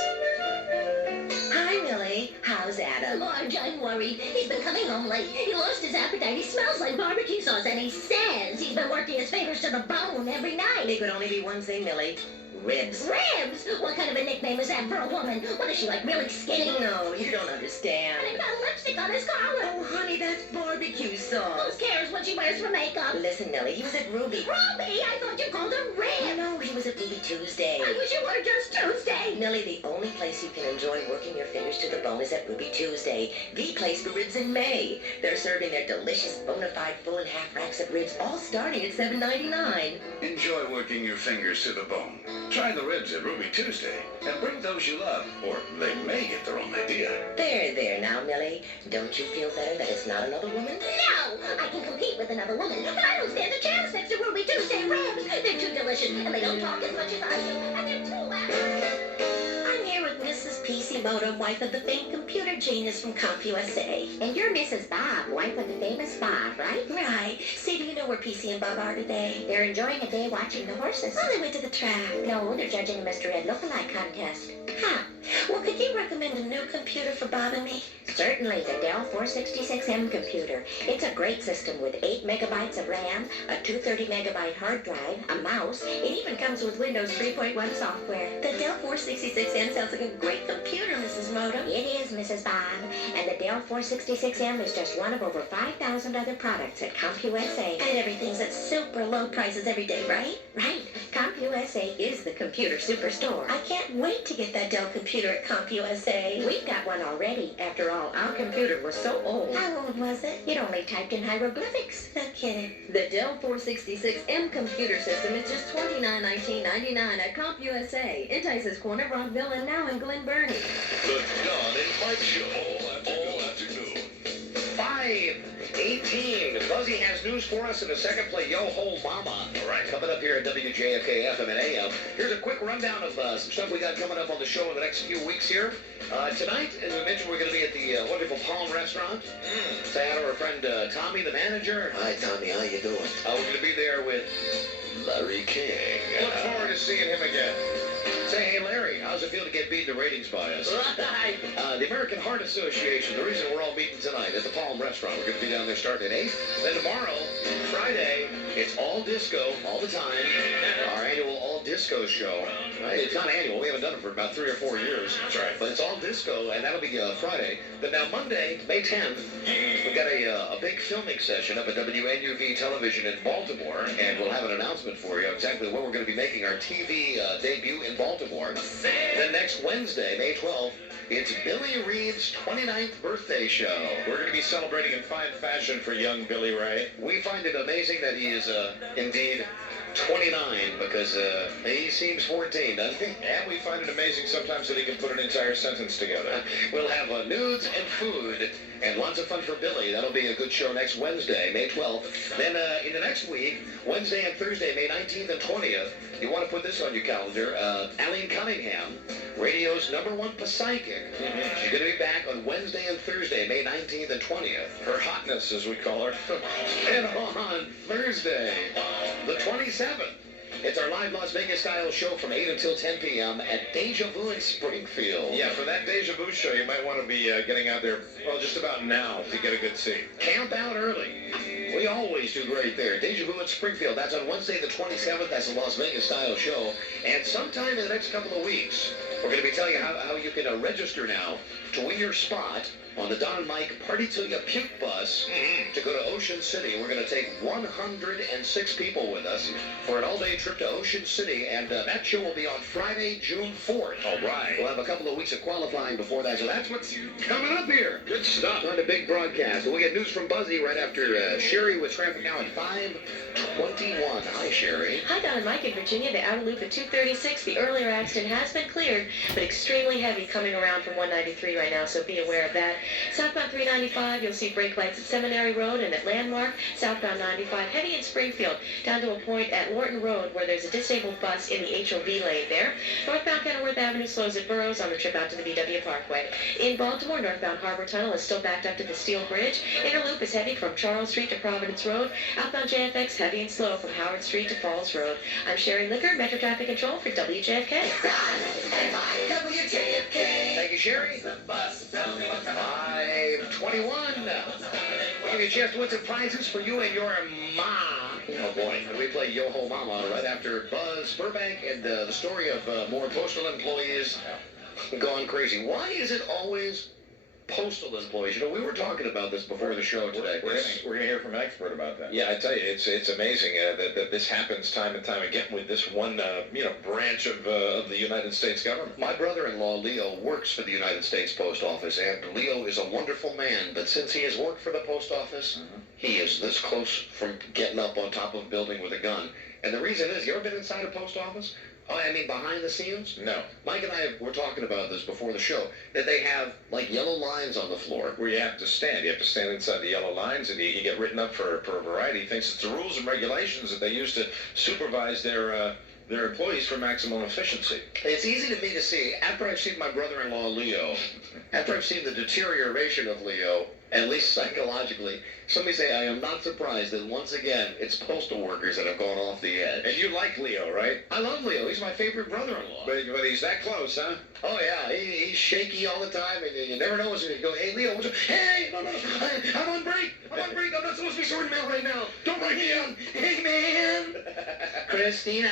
Hi, Millie. How's Adam? Marge, I'm worried. He's been coming home late. He lost his appetite. He smells like barbecue sauce, and he says he's been working his fingers to the bone every night. It could only be one thing, Millie. Ribs. Ribs? What kind of a nickname is that for a woman? What is she, like, really skinny? No, you don't understand. And he's got lipstick on his collar. Oh, honey, that's barbecue sauce. Who cares what she wears for makeup? Listen, Millie, he was at Ruby. Ruby? I thought you called her Rib. No, he was at Ruby Tuesday. I wish it were just Tuesday. Millie, the only place you can enjoy working your fingers to the bone is at Ruby Tuesday, the place for ribs in May. They're serving their delicious bona fide full and half racks of ribs, all starting at $7.99. Enjoy working your fingers to the bone. Try the ribs at Ruby Tuesday and bring those you love, or they may get the wrong idea. There now, Millie. Don't you feel better that it's not another woman? No! I can compete with another woman, but I don't stand a chance next to Ruby Tuesday ribs. They're too delicious, and they don't talk as much as I do, and they're too loud. I'm here with Mrs. P.C. Moto, wife of the famed computer genius from CompUSA. And you're Mrs. Bob, wife of the famous Bob, right? Right. Say, do you know where P.C. and Bob are today? They're enjoying a day watching the horses. Oh, they went to the track. No, they're judging a Mr. Ed lookalike contest. Huh. Well, could you recommend a new computer for Bob and me? Certainly, the Dell 466M computer. It's a great system with 8 megabytes of RAM, a 230-megabyte hard drive, a mouse. It even comes with Windows 3.1 software. The Dell 466M sounds like a great computer, Mrs. Moto. It is, Mrs. Bob. And the Dell 466M is just one of over 5,000 other products at CompUSA. And everything's at super low prices every day, right? Right. CompUSA is the computer superstore. I can't wait to get that Dell computer at CompUSA. We've got one already. After all, our computer was so old. How old was it? It only typed in hieroglyphics. No kidding. The Dell 466M computer system is just $29.99.99 at CompUSA. In Tyson's Corner, Rockville, and now in Glen Burnie. The John and Mike Show. All afternoon. 5:18. Buzzy has news for us in a second. Play Yo Ho Mama. All right, coming up here at WJFK FM and AM. Here's a quick rundown of some stuff we got coming up on the show in the next few weeks here. Tonight, as we mentioned, we're going to be at the wonderful Palm Restaurant. Say hi to our friend Tommy, the manager. Hi, Tommy. How you doing? We're going to be there with Larry King. Look forward to seeing him again. Say, hey, Larry, how's it feel to get beat in the ratings by us? The American Heart Association, the reason we're all meeting tonight at the Palm Restaurant. We're going to be down there starting at 8. Then tomorrow, Friday, it's all disco, all the time. Our annual all disco show. Right? It's not annual. We haven't done it for about 3 or 4 years. That's right. But it's all disco, and that'll be Friday. But now Monday, May 10th, we've got a big filming session up at WNUV Television in Baltimore, and we'll have an announcement for you exactly when we're going to be making our TV debut in Baltimore. Then next Wednesday, May 12th, it's Billy Reed's 29th birthday show. We're going to be celebrating in fine fashion for young Billy Ray. We find it amazing that he is indeed 29 because he seems 14, doesn't he? And we find it amazing sometimes that he can put an entire sentence together. We'll have nudes and food and lots of fun for Billy. That'll be a good show next Wednesday, May 12th. Then in the next week, Wednesday and Thursday, May 19th and 20th, you want to put this on your calendar. Aline Cunningham, radio's #1 psychic. She's going to be back on Wednesday and Thursday, May 19th and 20th. Her hotness, as we call her. And on Thursday, the 27th, it's our live Las Vegas style show from 8 until 10 p.m. at Deja Vu in Springfield. Yeah, for that Deja Vu show, you might want to be getting out there, well, just about now to get a good seat. Camp out early. We always do great there. Deja Vu in Springfield. That's on Wednesday the 27th. That's a Las Vegas style show. And sometime in the next couple of weeks, we're going to be telling you how you can register now to win your spot on the Don and Mike Party Till You Puke bus to go to Ocean City. We're going to take 106 people with us for an all-day trip to Ocean City, and that show will be on Friday, June 4th. All right. We'll have a couple of weeks of qualifying before that, so that's what's coming up here. Good stuff. On a big broadcast. We'll get news from Buzzy right after Sherry with traffic now at 5:21. Hi, Sherry. Hi, Don and Mike in Virginia. The outer loop at 236. The earlier accident has been cleared, but extremely heavy coming around from 193 right now, so be aware of that. Southbound 395, you'll see brake lights at Seminary Road and at Landmark. Southbound 95, heavy in Springfield, down to a point at Lorton Road where there's a disabled bus in the HOV lane there. Northbound Kenilworth Avenue slows at Burroughs on the trip out to the BW Parkway. In Baltimore, northbound Harbor Tunnel is still backed up to the Steel Bridge. Inner loop is heavy from Charles Street to Providence Road. Outbound JFX, heavy in remain slow from Howard Street to Falls Road. I'm Sherry Licker, Metro Traffic Control for WJFK. Thank you, Sherry. 5:21. We'll give you a chance to win some prizes for you and your ma. Oh, boy. We play Yo Ho Mama right after Buzz Burbank and the story of more postal employees gone crazy. Why is it always postal employees? You know, we were talking about this before the show today. We're going to hear from an expert about that. Yeah, I tell you, it's amazing that this happens time and time again with this one, branch of the United States government. My brother-in-law, Leo, works for the United States Post Office, and Leo is a wonderful man, but since he has worked for the post office, he is this close from getting up on top of a building with a gun. And the reason is, you ever been inside a post office? Oh, I mean, behind the scenes? No. Mike and I were talking about this before the show, that they have, like, yellow lines on the floor. Where you have to stand. You have to stand inside the yellow lines, and you get written up for a variety of things. It's the rules and regulations that they use to supervise their employees for maximum efficiency. It's easy to me to see, after I've seen my brother-in-law, Leo, after I've seen the deterioration of Leo, at least psychologically, somebody say, I am not surprised that once again, it's postal workers that have gone off the edge. And you like Leo, right? I love Leo. He's my favorite brother-in-law. But he's that close, huh? Oh, yeah. He's shaky all the time, and you never know what's going to go, hey, Leo, what's up? Hey, no, I'm on break. I'm not supposed to be sorting mail right now. Don't write me down. Hey, man. Christina,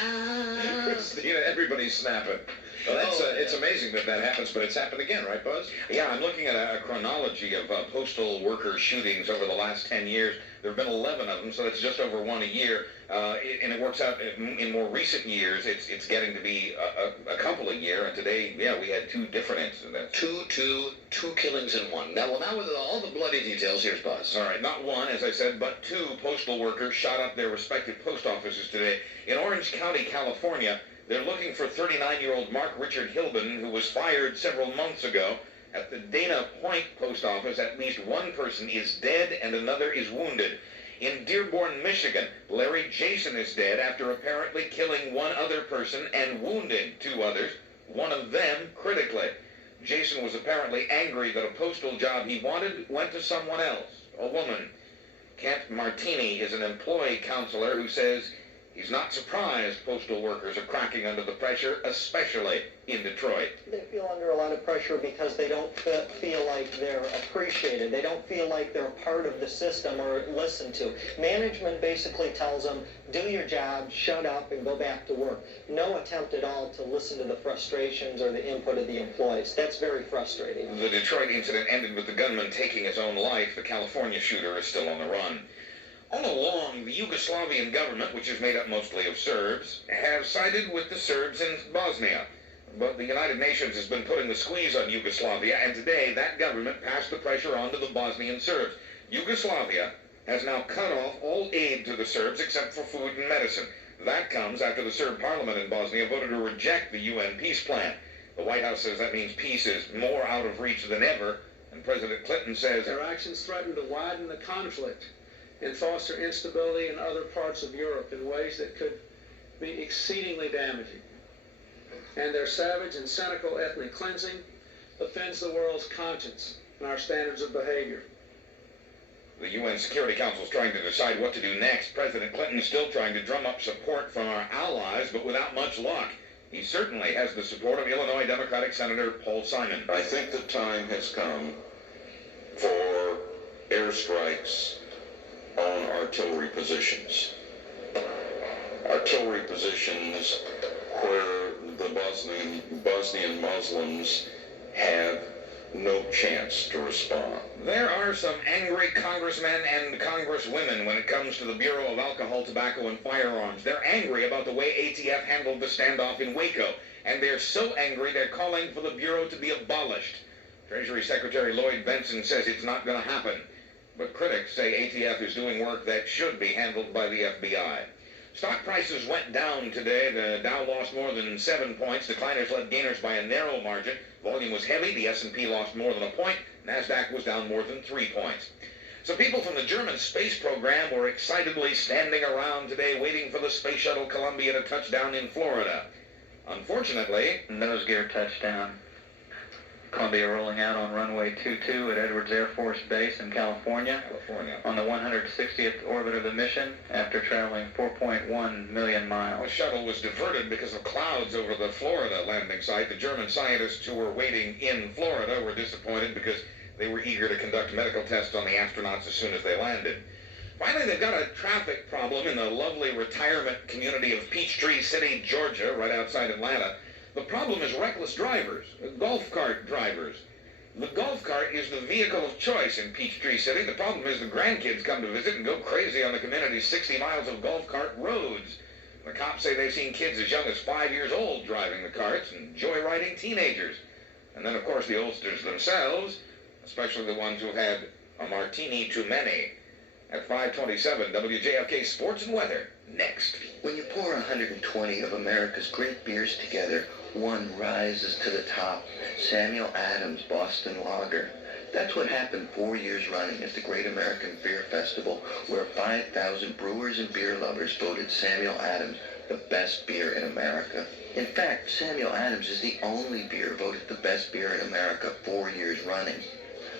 everybody's snapping. Well, it's amazing that happens, but it's happened again, right, Buzz? Yeah, I'm looking at a chronology of postal worker shootings over the last 10 years. There have been 11 of them, so that's just over one a year. And it works out in more recent years. It's getting to be a couple a year. And today, we had two different incidents. Two killings in one. Now with all the bloody details, here's Buzz. All right, not one, as I said, but two postal workers shot up their respective post offices today. In Orange County, California, they're looking for 39-year-old Mark Richard Hilbin, who was fired several months ago. At the Dana Point post office, at least one person is dead and another is wounded. In Dearborn, Michigan, Larry Jason is dead after apparently killing one other person and wounding two others, one of them critically. Jason was apparently angry that a postal job he wanted went to someone else, a woman. Kent Martini is an employee counselor who says he's not surprised postal workers are cracking under the pressure, especially in Detroit. They feel under a lot of pressure because they don't feel like they're appreciated. They don't feel like they're part of the system or listened to. Management basically tells them, do your job, shut up, and go back to work. No attempt at all to listen to the frustrations or the input of the employees. That's very frustrating. The Detroit incident ended with the gunman taking his own life. The California shooter is still on the run. All along, the Yugoslavian government, which is made up mostly of Serbs, have sided with the Serbs in Bosnia. But the United Nations has been putting the squeeze on Yugoslavia, and today that government passed the pressure on to the Bosnian Serbs. Yugoslavia has now cut off all aid to the Serbs except for food and medicine. That comes after the Serb parliament in Bosnia voted to reject the UN peace plan. The White House says that means peace is more out of reach than ever, and President Clinton says their actions threaten to widen the conflict and foster instability in other parts of Europe in ways that could be exceedingly damaging. And their savage and cynical ethnic cleansing offends the world's conscience and our standards of behavior. The UN Security Council is trying to decide what to do next. President Clinton is still trying to drum up support from our allies, but without much luck. He certainly has the support of Illinois Democratic Senator Paul Simon. I think the time has come for airstrikes on artillery positions. Artillery positions where the Bosnian Muslims have no chance to respond. There are some angry congressmen and congresswomen when it comes to the Bureau of Alcohol, Tobacco, and Firearms. They're angry about the way ATF handled the standoff in Waco, and they're so angry they're calling for the Bureau to be abolished. Treasury Secretary Lloyd Bentsen says it's not going to happen. But critics say ATF is doing work that should be handled by the FBI. Stock prices went down today. The Dow lost more than 7 points. Decliners led gainers by a narrow margin. Volume was heavy. The S&P lost more than a point. NASDAQ was down more than 3 points. Some people from the German space program were excitedly standing around today waiting for the Space Shuttle Columbia to touch down in Florida. Unfortunately, nose gear touchdown. Columbia rolling out on runway 22 at Edwards Air Force Base in California on the 160th orbit of the mission after traveling 4.1 million miles. The shuttle was diverted because of clouds over the Florida landing site. The German scientists who were waiting in Florida were disappointed because they were eager to conduct medical tests on the astronauts as soon as they landed. Finally, they've got a traffic problem in the lovely retirement community of Peachtree City, Georgia, right outside Atlanta. The problem is reckless drivers, golf cart drivers. The golf cart is the vehicle of choice in Peachtree City. The problem is the grandkids come to visit and go crazy on the community's 60 miles of golf cart roads. The cops say they've seen kids as young as 5 years old driving the carts and joyriding teenagers. And then, of course, the oldsters themselves, especially the ones who've had a martini too many. At 5:27, WJFK Sports and Weather, next. When you pour 120 of America's great beers together, one rises to the top. Samuel Adams Boston Lager. That's what happened 4 years running at the Great American Beer Festival, where 5,000 brewers and beer lovers voted Samuel Adams the best beer in America. In fact, Samuel Adams is the only beer voted the best beer in America 4 years running.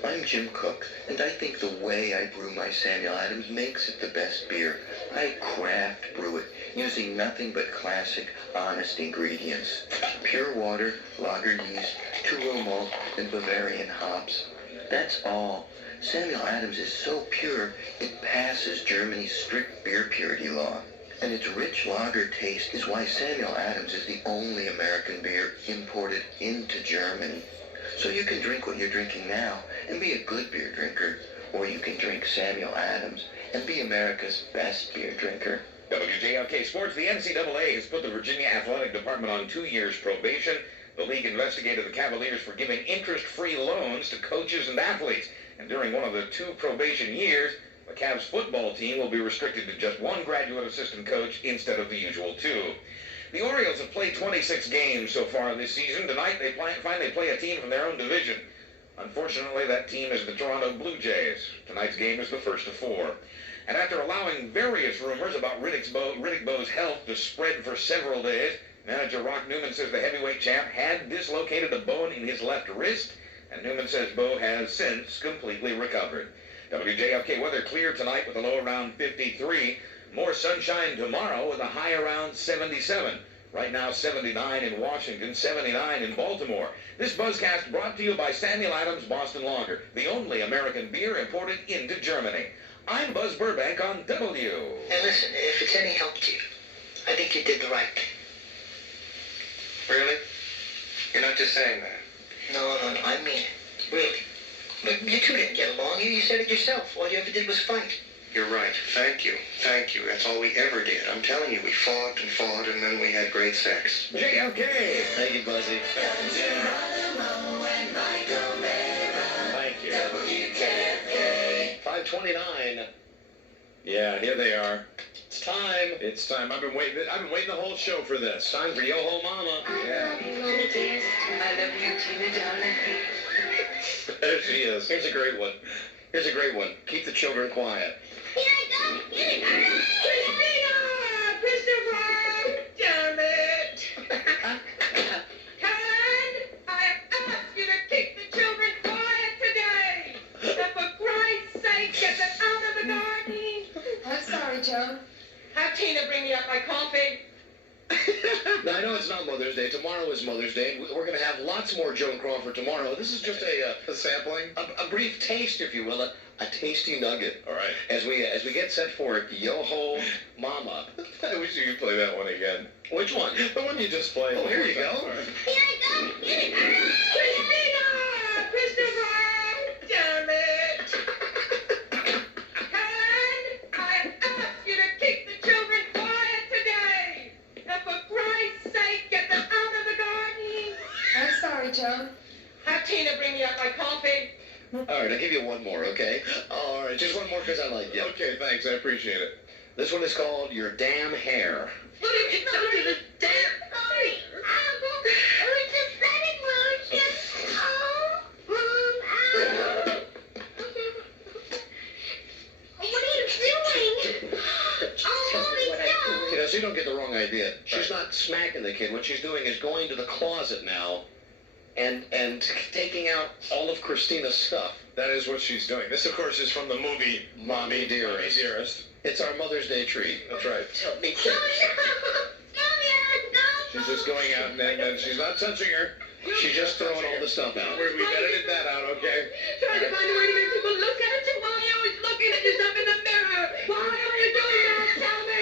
I'm Jim Cook, and I think the way I brew my Samuel Adams makes it the best beer. I craft brew it, using nothing but classic, honest ingredients. Pure water, lager yeast, two-row malt, and Bavarian hops. That's all. Samuel Adams is so pure, it passes Germany's strict beer purity law. And its rich lager taste is why Samuel Adams is the only American beer imported into Germany. So you can drink what you're drinking now and be a good beer drinker, or you can drink Samuel Adams and be America's best beer drinker. WJFK Sports, the NCAA has put the Virginia Athletic Department on 2 years probation. The league investigated the Cavaliers for giving interest-free loans to coaches and athletes. And during one of the 2 probation years, the Cavs football team will be restricted to just 1 graduate assistant coach instead of the usual 2. The Orioles have played 26 games so far this season. Tonight they finally play a team from their own division. Unfortunately, that team is the Toronto Blue Jays. Tonight's game is the first of 4. And after allowing various rumors about Riddick Bowe's health to spread for several days, manager Rock Newman says the heavyweight champ had dislocated a bone in his left wrist, and Newman says Bowe has since completely recovered. WJFK weather clear tonight with a low around 53. More sunshine tomorrow with a high around 77. Right now, 79 in Washington, 79 in Baltimore. This Buzzcast brought to you by Samuel Adams Boston Lager, the only American beer imported into Germany. I'm Buzz Burbank on W. And listen, if it's any help to you, I think you did the right thing. Really? You're not just saying that? No, I mean it. Really. But you two didn't get along. You said it yourself. All you ever did was fight. You're right. Thank you. Thank you. That's all we ever did. I'm telling you, we fought and fought, and then we had great sex. JFK! Thank you, Buzzy. Thank you. 5:29. Yeah, here they are. It's time. It's time. I've been waiting the whole show for this. Time for Yo-Ho Mama. Yeah. I love you, Tina, darling. There she is. Here's a great one. Keep the children quiet. Here I go. Christopher! Damn it! Karen, I have asked you to keep the children quiet today. And for Christ's sake, get them out of the garden. I'm sorry, Joe. Have Tina bring me up my coffee. Now, I know it's not Mother's Day. Tomorrow is Mother's Day. We're going to have lots more Joan Crawford tomorrow. This is just a sampling? A brief taste, if you will, a tasty nugget. All right. As we get set for Yo-Ho Mama. I wish you could play that one again. Which one? The one you just played. Oh, here you go. Here I go. Christopher! Damn it! Karen, I have asked you to keep the children quiet today. And for Christ's sake, get them out of the garden. I'm sorry, Joe. Have Tina bring me up my coffee. All right, I'll give you one more, okay? All right, just one more because I like you. Okay, thanks. I appreciate it. This one is called Your Damn Hair. What have you done to the damn sorry? It's a setting motion. Oh, Mom, What are you doing? You know, so you don't get the wrong idea. She's not smacking the kid. What she's doing is going to the closet now and taking out all of Christina's stuff. That is what she's doing. This, of course, is from the movie Mommy Dearest. It's our Mother's Day treat. That's right. Help me. She's just going out, and then she's not touching her. She's just throwing all the stuff out. We edited that out, okay? Trying to find a way to make people look at you while you're always looking at yourself in the mirror. Why are you doing that? Tell me.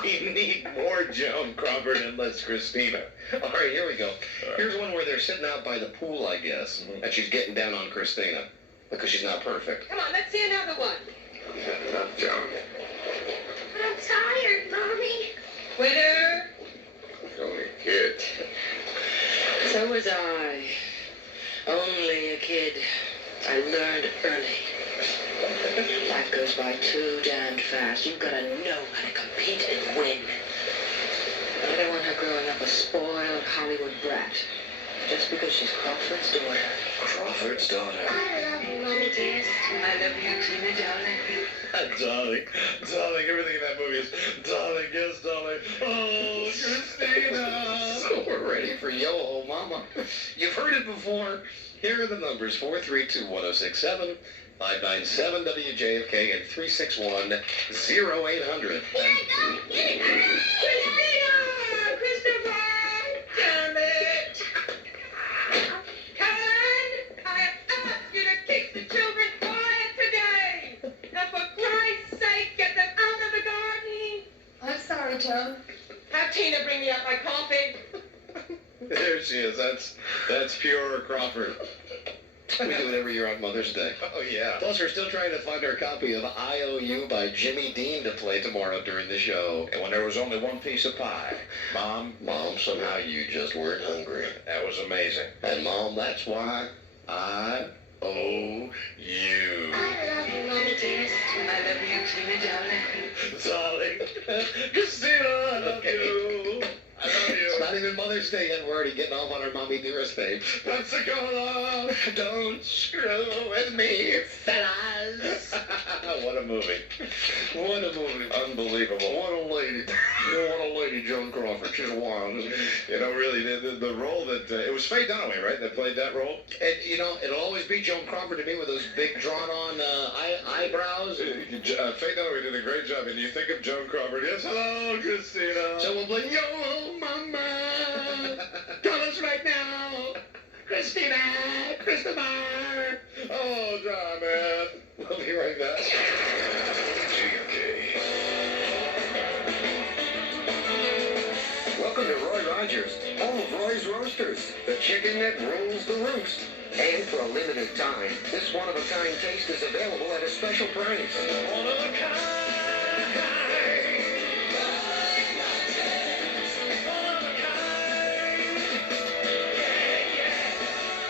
We need more Joan Crawford and less Christina. All right, here we go. Here's one where they're sitting out by the pool, I guess, and she's getting down on Christina because she's not perfect. Come on, let's see another one. Not Joan. But I'm tired, Mommy. Winner. He's only a kid. So was I. Only a kid. I learned early. Life goes by too damned fast. You've got to know how to compete and win. I don't want her growing up a spoiled Hollywood brat. Just because she's Crawford's daughter. Crawford's daughter. I love you, Mommy dearest. I love you, Tina, darling. Darling, everything in that movie is darling, yes, darling. Oh, Christina. So we're ready for Yo-Ho Mama. You've heard it before. Here are the numbers: 432-1067, 597 WJFK, and 361-0800. Here I go. Christina! Christopher! Damn it! Karen! I have asked you to keep the children quiet today! And for Christ's sake, get them out of the garden! I'm sorry, Joan. Have Tina bring me up my coffee. There she is. That's pure Crawford. We do it every year on Mother's Day. Oh, yeah. Plus, we're still trying to find our copy of IOU by Jimmy Dean to play tomorrow during the show. And when there was only one piece of pie. Mom, somehow you just weren't hungry. that was amazing. And Mom, that's why I owe You. I love you, Mommy dearest. I love you, Tina, darling. Darling. Christina, I love you. I love you. It's not even Mother's Day yet. We're already getting off on our Mommy Dearest babe. Pensacola, don't screw with me, fellas. What a movie. What a movie. Unbelievable. What a lady. What a lady, Joan Crawford. She's wild, isn't she? You know, really, the role that, it was Faye Dunaway, right, that played that role? And, you know, it'll always be Joan Crawford to me with those big drawn-on eyebrows. Faye Dunaway did a great job, and you think of Joan Crawford. Yes, hello, Christina. So we'll play, yo, mama, call us right now. Christina, Christopher. Oh, darn, man. We'll be right back. Welcome to Roy Rogers, home of Roy's Roasters, the chicken that rules the roost. And for a limited time, this one-of-a-kind taste is available at a special price.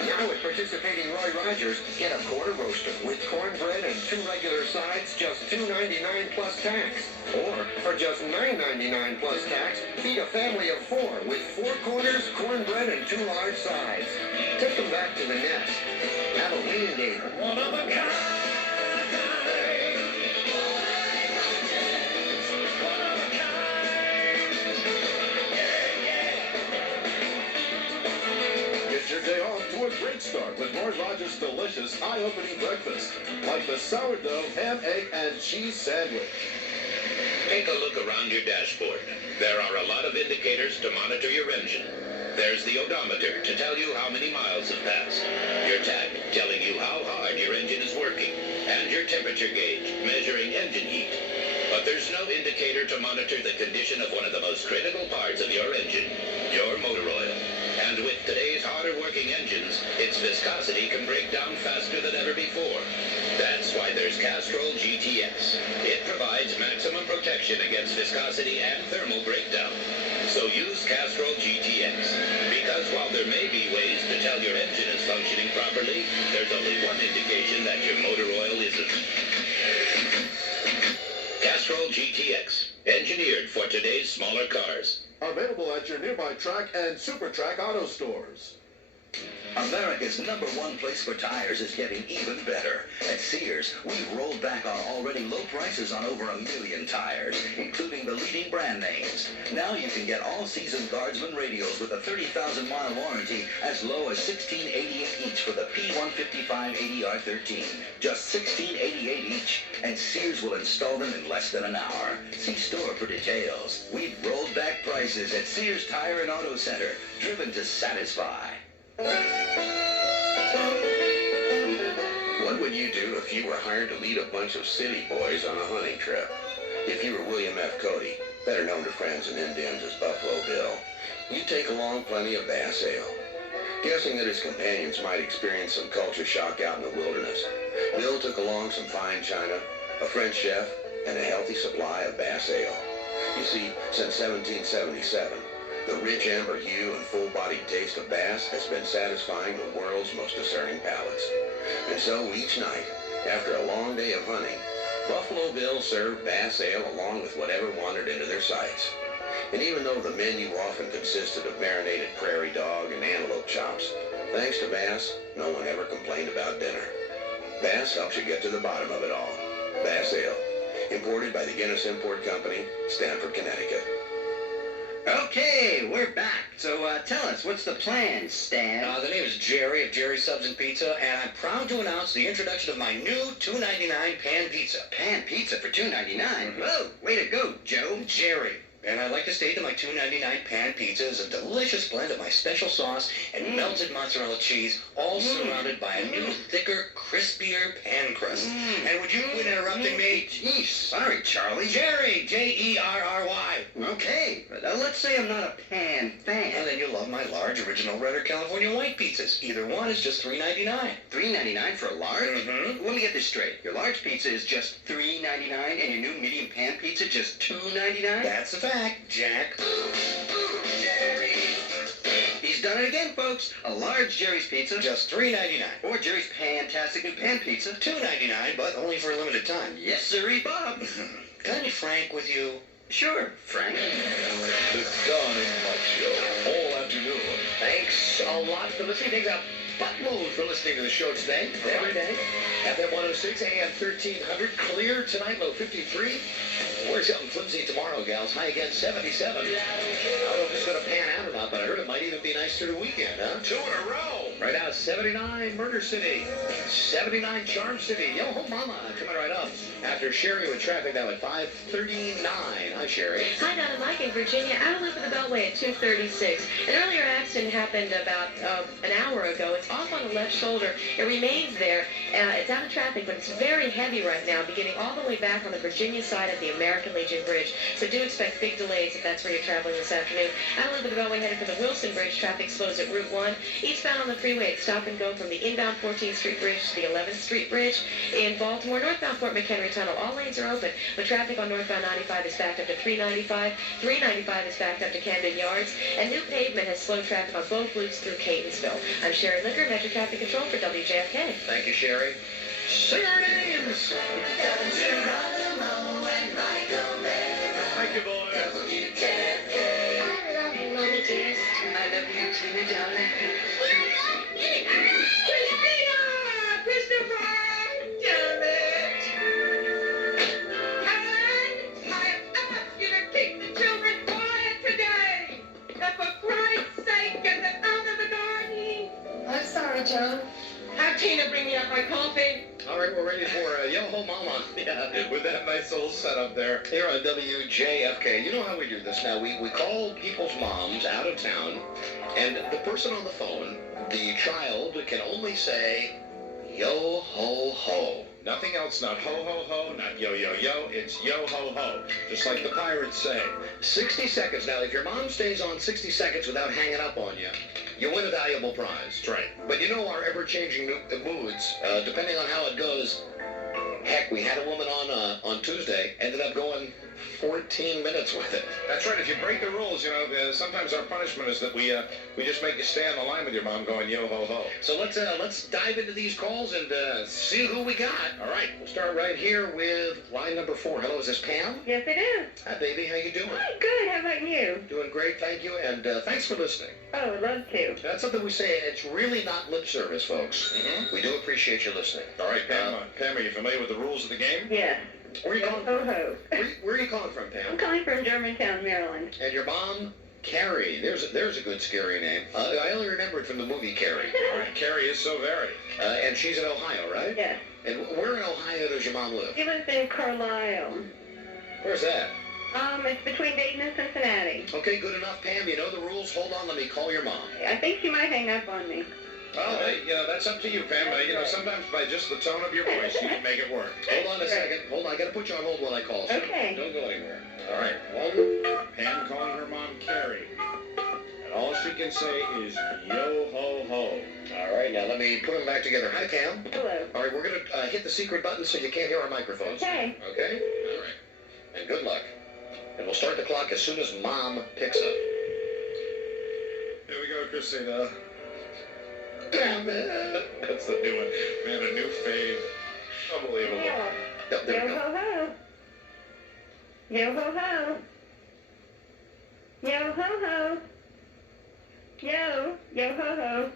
Now at participating Roy Rogers, get a quarter roaster with cornbread and 2 regular sides, just $2.99 plus tax. Or for just $9.99 plus tax, feed a family of 4 with 4 quarters, cornbread, and 2 large sides. Take them back to the nest. Have a weaning day. One of a kind. Get your day off to a great start with Roy Rogers' delicious, eye-opening breakfast, like the sourdough, ham, egg, and cheese sandwich. Take a look around your dashboard. There are a lot of indicators to monitor your engine. There's the odometer to tell you how many miles have passed. Your tach telling you how hard your engine is working. And your temperature gauge measuring engine heat. But there's no indicator to monitor the condition of one of the most critical parts of your engine, your motor oil. And with today's harder working engines, its viscosity can break down faster than ever before. That's why there's Castrol GTX. It provides maximum protection against viscosity and thermal breakdown. So use Castrol GTX. Because while there may be ways to tell your engine is functioning properly, there's only one indication that your motor oil isn't. Castrol GTX. Engineered for today's smaller cars. Available at your nearby Track and Super Track auto stores. America's #1 place for tires is getting even better. At Sears, we've rolled back our already low prices on over 1 million tires, including the leading brand names. Now you can get all-season Guardsman radials with a 30,000-mile warranty as low as $16.88 each for the P155-80R13. Just $16.88 each, and Sears will install them in less than an hour. See store for details. We've rolled back prices at Sears Tire and Auto Center, driven to satisfy. What would you do if you were hired to lead a bunch of city boys on a hunting trip? If you were William F. Cody, better known to friends and Indians as Buffalo Bill, you'd take along plenty of bass ale. Guessing that his companions might experience some culture shock out in the wilderness, Bill took along some fine china, a French chef, and a healthy supply of bass ale. You see, since 1777, the rich amber hue and full-bodied taste of bass has been satisfying the world's most discerning palates. And so each night, after a long day of hunting, Buffalo Bill served bass ale along with whatever wandered into their sights. And even though the menu often consisted of marinated prairie dog and antelope chops, thanks to bass, no one ever complained about dinner. Bass helps you get to the bottom of it all. Bass Ale, imported by the Guinness Import Company, Stamford, Connecticut. Okay, we're back. So tell us, what's the plan, Stan? The name is Jerry of Jerry Subs and Pizza, and I'm proud to announce the introduction of my new $2.99 pan pizza. Pan pizza for $2.99? Whoa, way to go, Joe. Jerry. And I'd like to state that my $2.99 pan pizza is a delicious blend of my special sauce and melted mozzarella cheese, all surrounded by a new, thicker, crispier pan crust. And would you quit interrupting me? Geez, sorry, Charlie. Jerry, J-E-R-R-Y. Okay, but let's say I'm not a pan fan. And then you love my large original Red or California white pizzas. Either one is just $3.99. $3.99 for a large? Mm-hmm. Let me get this straight. Your large pizza is just $3.99 and your new medium pan pizza just $2.99? That's the fact, Jack. He's done it again, folks. A large Jerry's pizza. Just $3.99. Or Jerry's fantastic new pan pizza. $2.99, but only for a limited time. Yes, sirree, Bob. Can I be frank with you? Sure, Frank. The Don and Mike Show, all afternoon. Thanks a lot for listening. Thanks a buttload for listening to the show today. Every day. FM 106, AM 1300. Clear tonight, low 53. We're something flimsy tomorrow, gals. High again, 77. I don't know if it's going to pan out or not, but I heard it might even be nice through the weekend, huh? 2 in a row. Right now, 79, Murder City. 79, Charm City. Yo ho mama, coming right up. After Sherry with traffic now at 5:39. Hi, Sherry. Hi, Don and Mike in Virginia. Out of loop of the Beltway at 2:36. An earlier accident happened about an hour ago. It's off on the left shoulder. It remains there. It's out of traffic, but it's very heavy right now, beginning all the way back on the Virginia side of the American Legion Bridge. So do expect big delays if that's where you're traveling this afternoon. Out of loop of the Beltway headed for the Wilson Bridge. Traffic slows at Route 1. Eastbound on the freeway, it's stop and go from the inbound 14th Street Bridge to the 11th Street Bridge. In Baltimore, northbound Fort McHenry Tunnel, all lanes are open, but traffic on northbound 95 is backed up to 395. 395 is backed up to Camden Yards, and new pavement has slowed traffic on both loops through Catonsville. I'm Sherry Licker, Metro Traffic Control for WJFK. Thank you, Sherry. Sing our names! Thank you, boys. I love you, Mommy dearest. I love you too, darling. Christopher! Damn it! Helen, I have asked you to keep the children quiet today. And for Christ's sake, get them out of the garden. I'm sorry, Joe. Have Tina bring me up my coffee. All right, we're ready for Yo Ho Mama. Yeah, with that nice little setup there. Here on WJFK. You know how we do this now. We call people's moms out of town, and the person on the phone, the child, can only say, Yo Ho Ho. Nothing else, not ho ho ho, not yo yo yo, it's yo ho ho. Just like the pirates say. 60 seconds. Now, if your mom stays on 60 seconds without hanging up on you, you win a valuable prize. That's right. But you know our ever-changing moods, depending on how it goes, Heck, we had a woman on Tuesday, ended up going 14 minutes with it. That's right. If you break the rules, you know, sometimes our punishment is that we just make you stay on the line with your mom going yo ho ho. So let's dive into these calls and see who we got. All right, we'll start right here with line number 4. Hello, is this Pam? Yes, it is. Hi, baby. How you doing? Hi, good. How about you? Doing great, thank you, and thanks for listening. Oh, I'd love to. That's something we say. It's really not lip service, folks. Mm-hmm. We do appreciate you listening. All right, Pam. Pam, are you familiar with the rules of the game? Yes. Where are you calling from? Ho. Where are you calling from, Pam? I'm calling from Germantown, Maryland. And your mom? Carrie. There's a good scary name. I only remember it from the movie Carrie. All right, Carrie is so very. And she's in Ohio, right? Yes. And where in Ohio does your mom live? She lives in Carlisle. Where's that? It's between Dayton and Cincinnati. Okay, good enough, Pam. You know the rules. Hold on, let me call your mom. I think she might hang up on me. Well, that's up to you, Pam. Sometimes by just the tone of your voice, you can make it work. Hold on a second. Hold on, I gotta put you on hold while I call. So okay. Don't go anywhere. All right. Pam calling her mom Carrie. And all she can say is yo ho ho. All right, now let me put them back together. Hi, Pam. Hello. All right, we're gonna hit the secret button so you can't hear our microphones. Okay. Okay? All right. And good luck. And we'll start the clock as soon as Mom picks up. Here we go, Christina. Damn it. That's the new one. Man, a new fave. Unbelievable. Yeah. Yep, there we Yo go. ho ho. Yo ho ho. Yo ho ho. Yo ho ho.